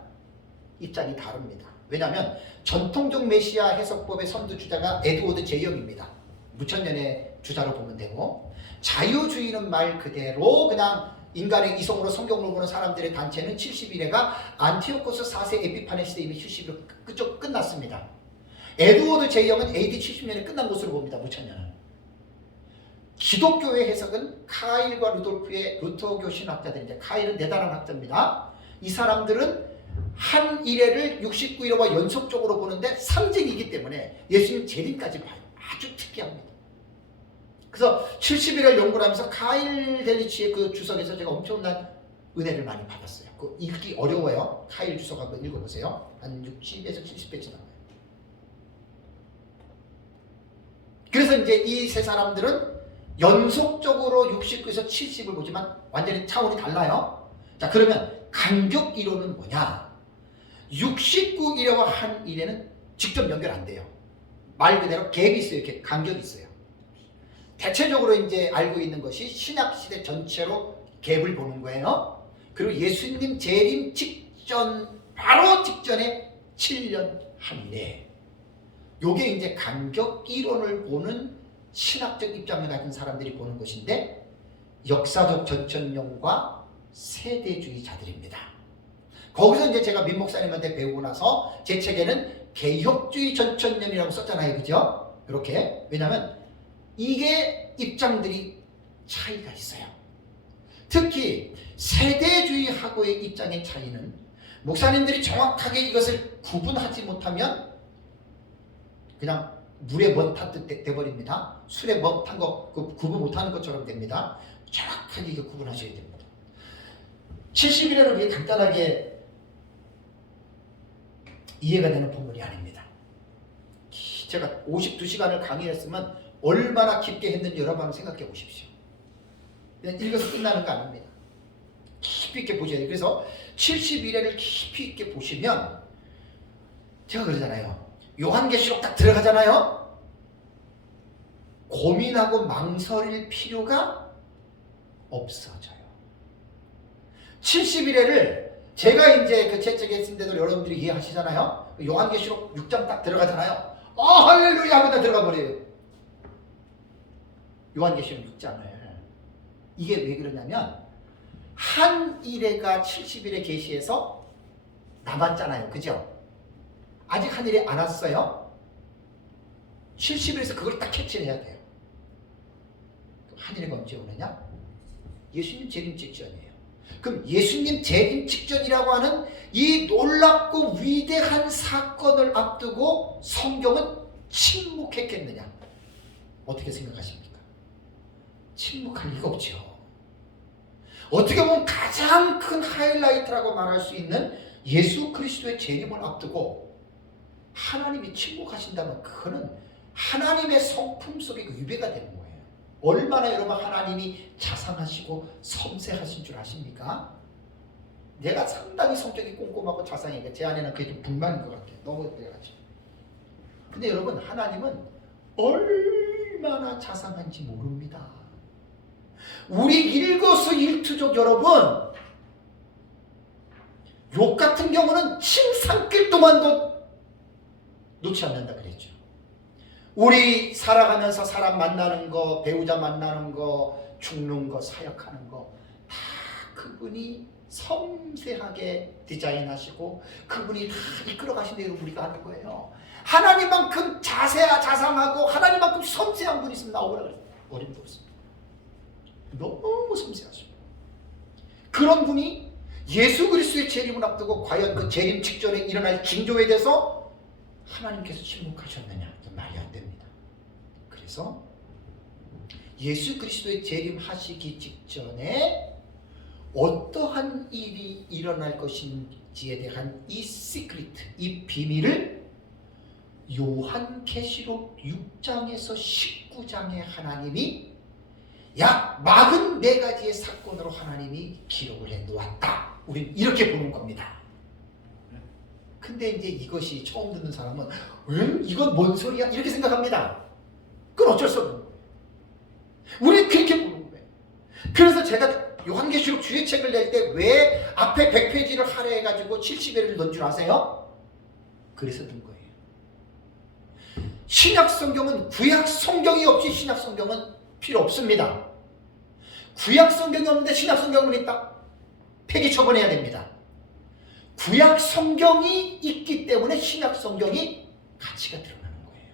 입장이 다릅니다. 왜냐하면 전통적 메시아 해석법의 선두주자가 에드워드 제이형입니다. 무천년의 주자로 보면 되고, 자유주의는 말 그대로 그냥 인간의 이성으로 성경을 보는 사람들의 단체는 70일해가 안티오코스 4세 에피파네 시대 이미 70일 그쪽 끝났습니다. 에드워드 제이형은 AD 70년에 끝난 것으로 봅니다. 무천년은. 기독교의 해석은 카일과 루돌프의 루터교 신학자들인데, 카일은 대단한 학자입니다. 이 사람들은 한 일회를 69일과 연속적으로 보는데 상징이기 때문에 예수님 재림까지 봐요. 아주 특이합니다. 그래서 70일을 연구를 하면서 카일 델리치의 그 주석에서 제가 엄청난 은혜를 많이 받았어요. 그 읽기 어려워요. 카일 주석 한번 읽어보세요. 한 60에서 70페이지 나와요. 그래서 이제 이 세 사람들은 연속적으로 69에서 70을 보지만 완전히 차원이 달라요. 자, 그러면 간격 이론은 뭐냐? 69일과 한 일에는 직접 연결 안 돼요. 말 그대로 갭이 있어요. 이렇게 간격이 있어요. 대체적으로 이제 알고 있는 것이 신약 시대 전체로 갭을 보는 거예요. 그리고 예수님 재림 직전, 바로 직전에 7년 한 일에. 요게 이제 간격 이론을 보는 신학적 입장을 가진 사람들이 보는 것인데, 역사적 전천령과 세대주의자들입니다. 거기서 이제 제가 민 목사님한테 배우고 나서 제 책에는 개혁주의 전천년이라고 썼잖아요. 그죠? 그렇게. 왜냐하면 이게 입장들이 차이가 있어요. 특히 세대주의하고의 입장의 차이는 목사님들이 정확하게 이것을 구분하지 못하면 그냥 물에 먼 탔듯 돼버립니다. 술에 먼 탄 거 구분 못하는 것처럼 됩니다. 정확하게 이거 구분하셔야 됩니다. 70일에는 그게 간단하게 이해가 되는 본문이 아닙니다. 제가 52시간을 강의했으면 얼마나 깊게 했는지 여러분 한번 생각해 보십시오. 그냥 읽어서 끝나는 거 아닙니다. 깊이 있게 보셔야 돼요. 그래서 71회를 깊이 있게 보시면, 제가 그러잖아요. 요한계시록 딱 들어가잖아요. 고민하고 망설일 필요가 없어져요. 71회를 제가 이제 그 채찍에 쓴 데도 여러분들이 이해하시잖아요. 요한계시록 6장 딱 들어가잖아요. 할렐루야 하고 다 들어가 버려요. 요한계시록 6장을. 이게 왜 그러냐면 한 일회가 70일의 계시에서 남았잖아요. 그죠? 아직 한 일회 안 왔어요. 70일에서 그걸 딱 캐치를 해야 돼요. 한 일회가 언제 오느냐? 예수님 재림 직전이에요. 그럼 예수님 재림 직전이라고 하는 이 놀랍고 위대한 사건을 앞두고 성경은 침묵했겠느냐? 어떻게 생각하십니까? 침묵할 리가 없죠. 어떻게 보면 가장 큰 하이라이트라고 말할 수 있는 예수 그리스도의 재림을 앞두고 하나님이 침묵하신다면 그거는 하나님의 성품 속에 위배가 되는 거예요. 얼마나 여러분 하나님이 자상하시고 섬세하신 줄 아십니까? 내가 상당히 성격이 꼼꼼하고 자상해요. 제 안에는 그게 좀 불만인 것 같아요. 너무 그래가지고. 근데 여러분 하나님은 얼마나 자상한지 모릅니다. 우리 일거수일투족 여러분, 욕 같은 경우는 침상길도만도 놓지 않는다 그랬죠. 우리 살아가면서 사람 만나는 거, 배우자 만나는 거, 죽는 거, 사역하는 거 다 그분이 섬세하게 디자인하시고 그분이 다 이끌어 가신 대로 우리가 하는 거예요. 하나님만큼 자상하고 하나님만큼 섬세한 분이 있으면 나오라 그랬어요. 어림도 없습니다. 너무 섬세하십니다. 그런 분이 예수 그리스도의 재림을 앞두고 과연 그 재림 직전에 일어날 징조에 대해서 하나님께서 침묵하셨느냐? 말이 안 됩니다. 그래서 예수 그리스도의 재림하시기 직전에 어떠한 일이 일어날 것인지에 대한 이 시크릿, 이 비밀을 요한계시록 6장에서 19장에 하나님이 약 44가지의 사건으로 하나님이 기록을 해 놓았다. 우리는 이렇게 보는 겁니다. 근데 이제 이것이 처음 듣는 사람은 이건 뭔 소리야? 이렇게 생각합니다. 그건 어쩔 수 없는 거예요. 우리는 그렇게 보는 거예요. 그래서 제가 요한계시록 주의책을 낼 때 왜 앞에 100페이지를 할애해가지고 70회를 넣은 줄 아세요? 그래서 넣은 거예요. 신약 성경은 구약 성경이 없이 신약 성경은 필요 없습니다. 구약 성경이 없는데 신약 성경은 있다? 폐기 처분해야 됩니다. 구약 성경이 있기 때문에 신약 성경이 가치가 드러나는 거예요.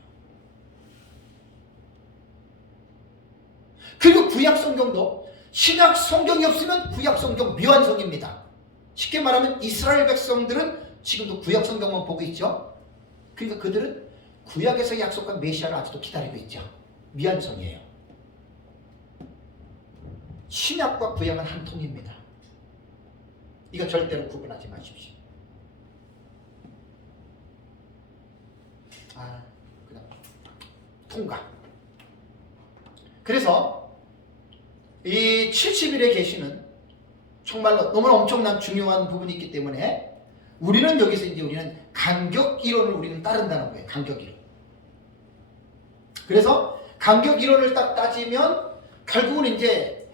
그리고 구약 성경도 신약 성경이 없으면 구약 성경 미완성입니다. 쉽게 말하면 이스라엘 백성들은 지금도 구약 성경만 보고 있죠. 그러니까 그들은 구약에서 약속한 메시아를 아직도 기다리고 있죠. 미완성이에요. 신약과 구약은 한 통입니다. 이거 절대로 구분하지 마십시오. 그다음 통과. 그래서 이 70일의 계시는 정말로 너무나 엄청난 중요한 부분이 있기 때문에 우리는 여기서 이제 우리는 간격 이론을 우리는 따른다는 거예요. 간격 이론. 그래서 간격 이론을 딱 따지면 결국은 이제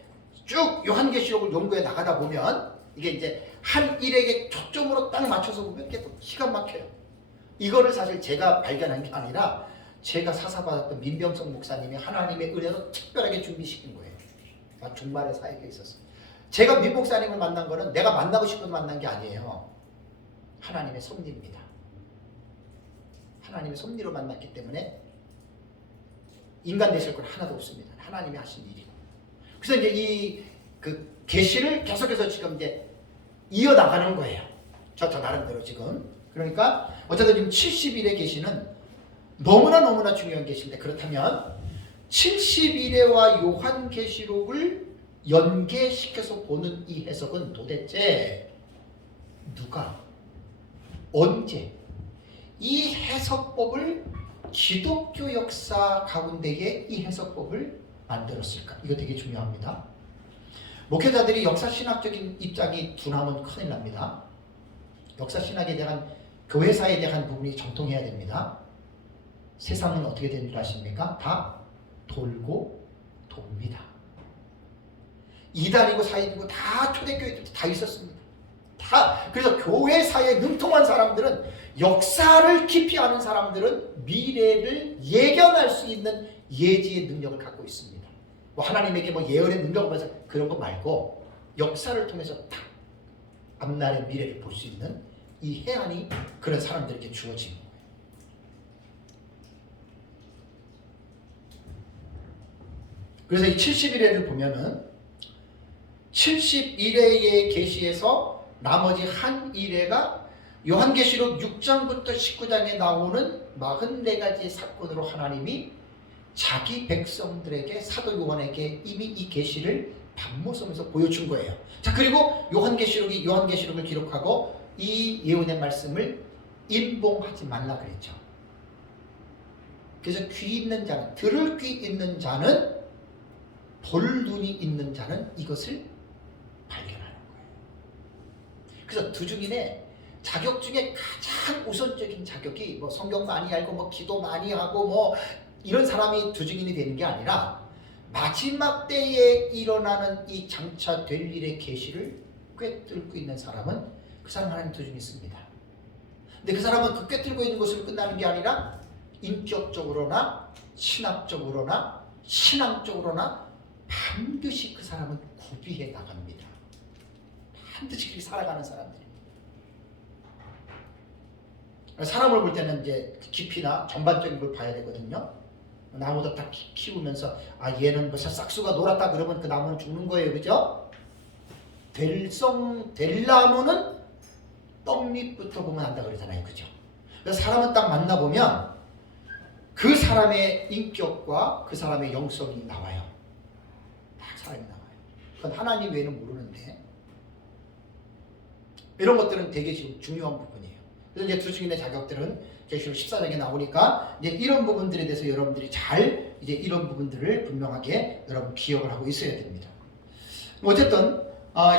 쭉 요한계시록을 연구해 나가다 보면 이게 이제 한 일에게 초점으로 딱 맞춰서 보면 이게 또 기가 막혀요. 이거를 사실 제가 발견한 게 아니라 제가 사사받았던 민병성 목사님이 하나님의 은혜로 특별하게 준비시킨 거예요. 종말의 사역에 있어서. 제가 민 목사님을 만난 거는 내가 만나고 싶어서 만난 게 아니에요. 하나님의 섭리입니다. 하나님의 섭리로 만났기 때문에 인간 되실 건 하나도 없습니다. 하나님이 하신 일이고. 그래서 이제 이 그 계시를 계속해서 지금 이제 이어나가는 거예요. 저 나름대로 지금. 그러니까 어쨌든 지금 70일의 계시는 너무나 중요한 계시인데, 그렇다면 70일에와 요한계시록을 연계시켜서 보는 이 해석은 도대체 누가 언제 이 해석법을 기독교 역사 가운데에 이 해석법을 만들었을까? 이거 되게 중요합니다. 목회자들이 역사신학적인 입장이 둔하면 큰일 납니다. 역사신학에 대한 교회사에 대한 부분이 정통해야 됩니다. 세상은 어떻게 되는 줄 아십니까? 다 돌고 돕니다. 이단이고 사이비고 다 초대교회 다 있었습니다. 다. 그래서 교회사에 능통한 사람들은, 역사를 깊이 아는 사람들은 미래를 예견할 수 있는 예지의 능력을 갖고 있습니다. 뭐 하나님에게 뭐 예언의 능력을 받아서 그런 거 말고 역사를 통해서 딱 앞날의 미래를 볼 수 있는 이 해안이 그런 사람들에게 주어진 거예요. 그래서 이 70일에를 보면은 71회의 계시에서 나머지 한 일회가 요한계시록 6장부터 19장에 나오는 44가지 사건으로 하나님이 자기 백성들에게, 사도 요한에게 이미 이 계시를 밤모섬에서 보여준 거예요. 자, 그리고 요한계시록을 기록하고 이 예언의 말씀을 임봉하지 말라 그랬죠. 그래서 귀 있는 자는, 들을 귀 있는 자는, 볼 눈이 있는 자는 이것을 발견하는 거예요. 그래서 두중인의 자격 중에 가장 우선적인 자격이 뭐 성경 많이 알고 뭐 기도 많이 하고 뭐 이런 사람이 두중인이 되는 게 아니라 마지막 때에 일어나는 이 장차 될 일의 계시를 꿰뚫고 있는 사람은 그 사람 하나님 두중이 있습니다. 근데 그 사람은 그 꿰뚫고 있는 것으로 끝나는 게 아니라 인격적으로나 신학적으로나 신앙적으로나 반드시 그 사람은 구비해 나갑니다. 반드시 그렇게 살아가는 사람들입니다. 사람을 볼 때는 이제 깊이나 전반적인 걸 봐야 되거든요. 나무도 딱 키우면서 얘는 뭐 싹수가 놀았다 그러면 그 나무는 죽는 거예요, 그죠? 될 나무는 떡잎부터 보면 안다 그러잖아요, 그죠? 그래서 사람은 딱 만나보면 그 사람의 인격과 그 사람의 영성이 나와요. 딱 사람이 나와요. 그건 하나님 외에는 모르는데 이런 것들은 되게 지금 중요한 부분이에요. 그래서 이제 두중인의 자격들은 계시록 14장에 나오니까 이제 이런 부분들에 대해서 여러분들이 잘 이제 이런 부분들을 분명하게 여러분 기억을 하고 있어야 됩니다. 어쨌든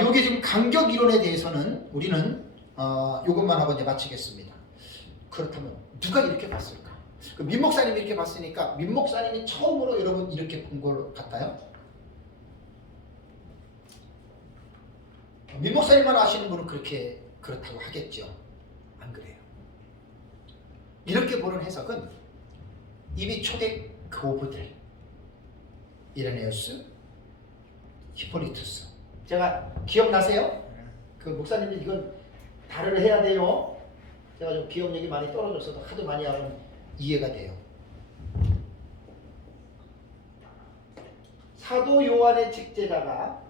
요게 지금 간격 이론에 대해서는 우리는 요것만 하고 이제 마치겠습니다. 그렇다면 누가 이렇게 봤을까? 그 민 목사님이 이렇게 봤으니까 민 목사님이 처음으로 여러분 이렇게 본 것 같아요? 민 목사님만 아시는 분은 그렇다고 하겠죠. 안 그래요. 이렇게 보는 해석은 이미 초대 교부들, 이레네우스, 히포리투스, 제가 기억나세요? 그 목사님들 이건 다루를 해야 돼요. 제가 좀 기억력이 많이 떨어졌어도 하도 많이 하면 이해가 돼요. 사도 요한의 직제자가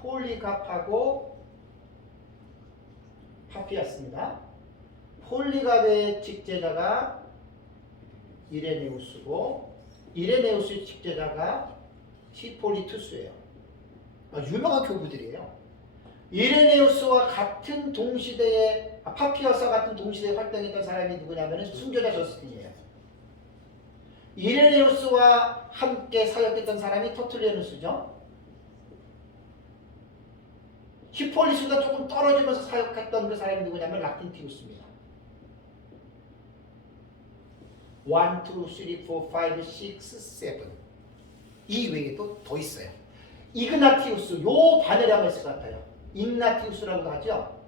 폴리갑하고 파피아스입니다. 폴리갑의 직제자가 이레네우스고 이레네우스의 직제자가 히폴리투스예요. 유명한 교부들이에요. 이레네우스와 같은 동시대에 파피아스와 같은 동시대에 활동했던 사람이 누구냐면 순교자 저스틴이에요. 이레네우스와 함께 사역했던 사람이 터툴리아누스죠. 히폴리투스가 조금 떨어지면서 사역했던 그 사람이 누구냐면 라틴티우스입니다. 1, 2, 3, 4, 5, 6, 7 이 외에도 더 있어요. 이그나티우스, 요 반열에 있을 것 같아요. igna티우스라고도 하죠.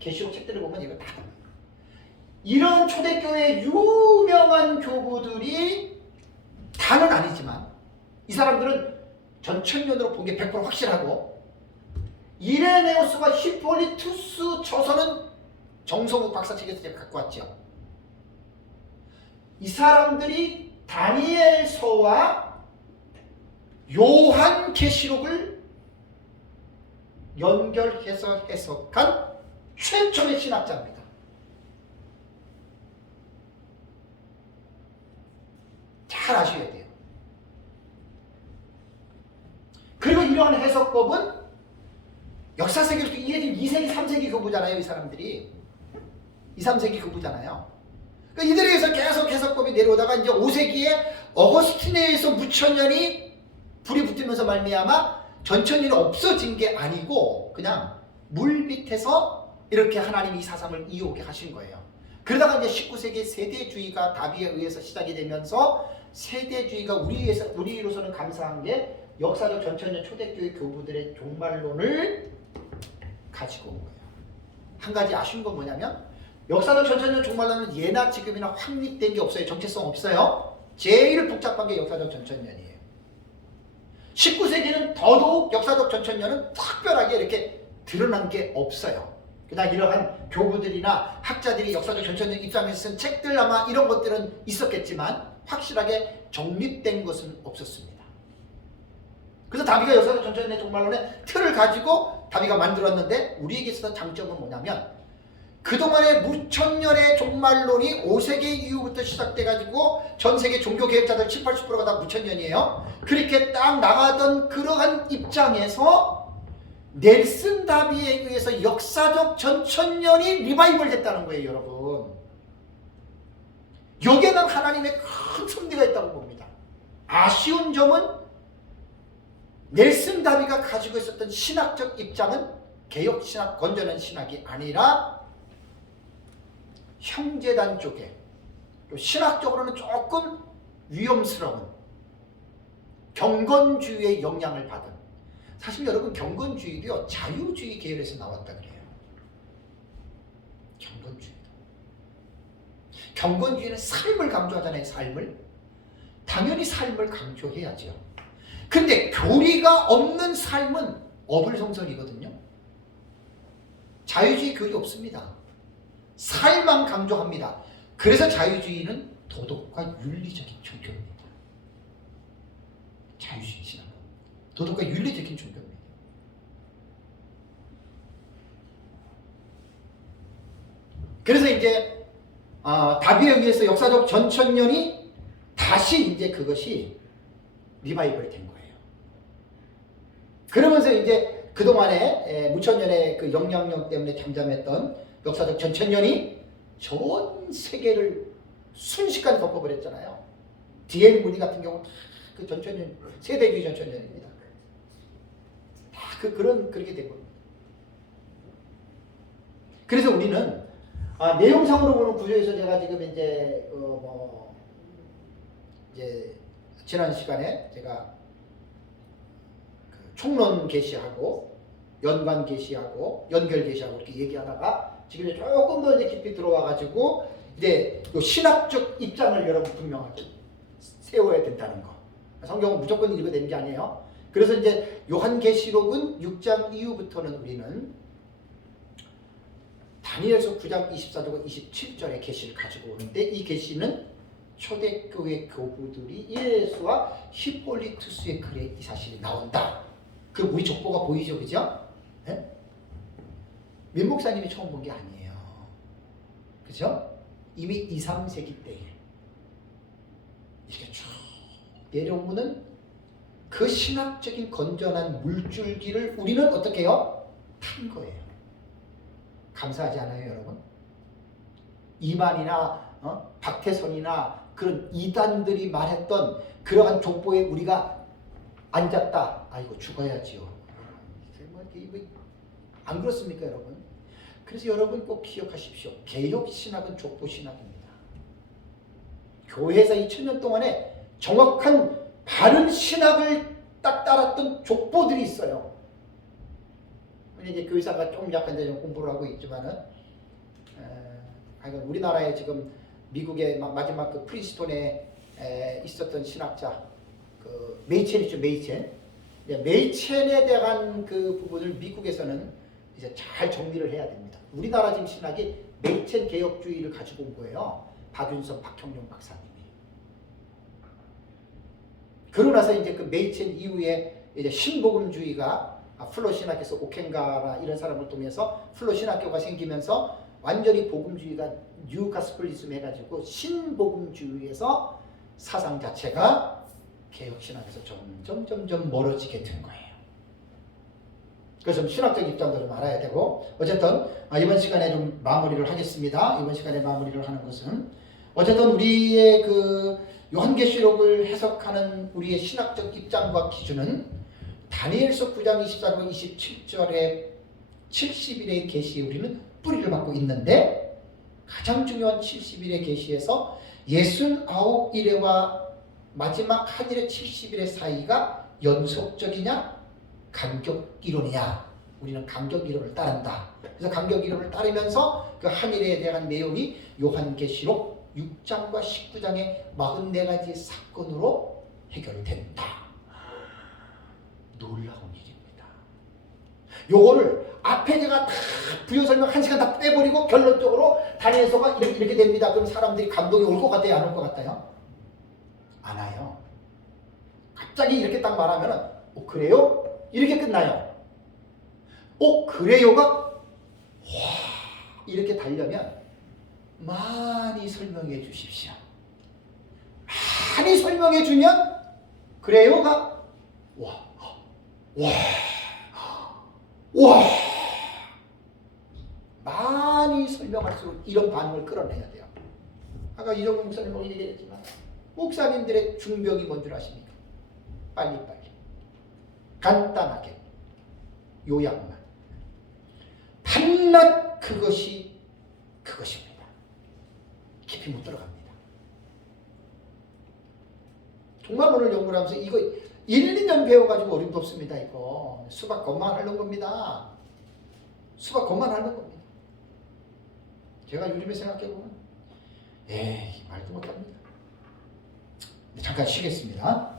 계시록 책들을 보면 이거 다 이런 초대교회 유명한 교부들이 다는 아니지만 이 사람들은 전천년으로 본 게 100% 확실하고 이레네우스와 히폴리투스 저서는 정성욱 박사 책에서 제가 갖고 왔죠. 이 사람들이 다니엘서와 요한계시록을 연결해서 해석한 최초의 신학자입니다. 잘 아셔야 돼요. 그리고 이러한 해석법은 역사세계로 이게 지금 2세기, 3세기 교부잖아요. 이 사람들이 2, 3세기 교부잖아요. 그러니까 이들에 의해서 계속 해석법이 내려오다가 이제 5세기에 어거스틴에 의해서 무천년이 불이 붙으면서 말미암아 전천년이 없어진 게 아니고 그냥 물 밑에서 이렇게 하나님이 이 사상을 이어오게 하신 거예요. 그러다가 이제 19세기 세대주의가 다비에 의해서 시작이 되면서 세대주의가 우리로서는 감사한 게 역사적 전천년 초대교회 교부들의 종말론을 가지고 온 거예요. 한 가지 아쉬운 건 뭐냐면 역사적 전천년 종말론은 예나 지금이나 확립된 게 없어요. 정체성 없어요. 제일 복잡한 게 역사적 전천년이에요. 19세기는 더더욱 역사적 전천년은 특별하게 이렇게 드러난 게 없어요. 그냥 이러한 교부들이나 학자들이 역사적 전천년 입장에서 쓴 책들 아마 이런 것들은 있었겠지만 확실하게 정립된 것은 없었습니다. 그래서 다비가 역사적 전천년의 종말론의 틀을 가지고 다비가 만들었는데 우리에게 있어서 장점은 뭐냐면 그동안의 무천년의 종말론이 5세기 이후부터 시작돼가지고 전 세계 종교개혁자들 7, 80%가 다 무천년이에요. 그렇게 딱 나가던 그러한 입장에서 넬슨 다비에 의해서 역사적 전천년이 리바이벌 됐다는 거예요, 여러분. 여기에는 하나님의 큰 섭리가 있다고 봅니다. 아쉬운 점은 넬슨 다비가 가지고 있었던 신학적 입장은 개혁신학, 건전한 신학이 아니라 형제단 쪽에 또 신학적으로는 조금 위험스러운 경건주의의 영향을 받은, 사실 여러분 경건주의도요 자유주의 계열에서 나왔다 그래요. 경건주의는 삶을 강조하잖아요. 삶을 당연히 삶을 강조해야죠. 근데 교리가 없는 삶은 어불성설이거든요. 자유주의 교리 없습니다. 삶만 강조합니다. 그래서 자유주의는 도덕과 윤리적인 종교입니다. 자유주의 신앙은 도덕과 윤리적인 종교입니다. 그래서 이제 다비에 의해서 역사적 전천년이 다시 이제 그것이 리바이벌이 된 거예요. 그러면서 이제 그동안에 무천년의 그 영향력 때문에 잠잠했던 역사적 전천년이 전 세계를 순식간에 덮어버렸잖아요. D.L. 무디 같은 경우 다 그 전천년, 세대주의 전천년입니다. 다 그렇게 된 겁니다. 그래서 우리는 내용상으로 보는 구조에서 제가 지금 이제 이제 지난 시간에 제가 그 총론 계시하고 연관 계시하고 연결 계시하고 이렇게 얘기하다가 지금 이제 조금 더 이제 깊이 들어와 가지고 이제 요 신학적 입장을 여러분 분명하게 세워야 된다는 거. 성경은 무조건 읽어내는 게 아니에요. 그래서 이제 요한계시록은 6장 이후부터는 우리는 다니엘서 9장 24절과 27절의 계시를 가지고 오는데 이 계시는 초대교회 교부들이 예수와 히폴리투스의 글에 이 사실이 나온다. 그 우리 족보가 보이죠, 그죠? 네? 민 목사님이 처음 본 게 아니에요. 그죠? 이미 2, 3세기 때에 이렇게 쭉 내려오는 그 신학적인 건전한 물줄기를 우리는 어떻게 해요? 탄 거예요. 감사하지 않아요, 여러분? 이만이나 박태선이나 그런 이단들이 말했던 그러한 족보에 우리가 앉았다. 아이고 죽어야지요. 안 그렇습니까, 여러분? 그래서 여러분 꼭 기억하십시오. 개혁 신학은 족보 신학입니다. 교회에서 2000년 동안에 정확한 바른 신학을 딱 따랐던 족보들이 있어요. 이제 교회사가 좀 약간데 좀 공부를 하고 있지만은, 우리나라에 지금 미국의 마지막 그 프린스톤에 있었던 신학자 그 메이첸 있죠, 메이첸. 메이첸에 대한 그 부분을 미국에서는 이제 잘 정리를 해야 됩니다. 우리나라 지금 신학이 메이첸 개혁주의를 가지고 온 거예요. 박윤석, 박형룡 박사님이. 그러고 나서 이제 그 메이첸 이후에 이제 신복음주의가 플로 신학에서 오켄가나 이런 사람을 통해서 플로 신학교가 생기면서 완전히 복음주의가 뉴 가스플리즘 해가지고 신복음주의에서 사상 자체가 개혁 신학에서 점점 멀어지게 된 거예요. 그래서 신학적 입장도 좀 알아야 되고, 어쨌든 이번 시간에 좀 마무리를 하겠습니다. 이번 시간에 마무리를 하는 것은 어쨌든 우리의 그 요한계시록을 해석하는 우리의 신학적 입장과 기준은 다니엘서 9장 24절 27절에 70일의 계시에 우리는 뿌리를 받고 있는데, 가장 중요한 70일의 계시에서 69일에와 마지막 한일의 70일의 사이가 연속적이냐 간격 이론이냐. 우리는 간격 이론을 따른다. 그래서 간격 이론을 따르면서 그 한일에 대한 내용이 요한계시록 6장과 19장의 44가지 사건으로 해결된다. 놀라운 일입니다. 요거를 앞에 제가 다 부연 설명 1시간 다 빼버리고 결론적으로 다니엘서가 이렇게 됩니다. 그럼 사람들이 감동이 올 것 같아요? 안 올 것 같아요? 안 와요. 갑자기 이렇게 딱 말하면 그래요? 이렇게 끝나요. 그래요가 와 이렇게 달려면 많이 설명해 주십시오. 많이 설명해 주면 그래요가 와 많이 설명할수록 이런 반응을 끌어내야 돼요. 아까 이종국 목사님 얘기했지만 목사님들의 중병이 뭔 줄 아십니까? 빨리빨리 간단하게 요약만 단낱 그것입니다. 깊이 못 들어갑니다. 정말 오늘 연구를 하면서 이거 1, 2년 배워가지고 어림도 없습니다. 이거 수박 것만 하는 겁니다. 수박 것만 하는 겁니다. 제가 요즘에 생각해보면 말도 못합니다. 잠깐 쉬겠습니다.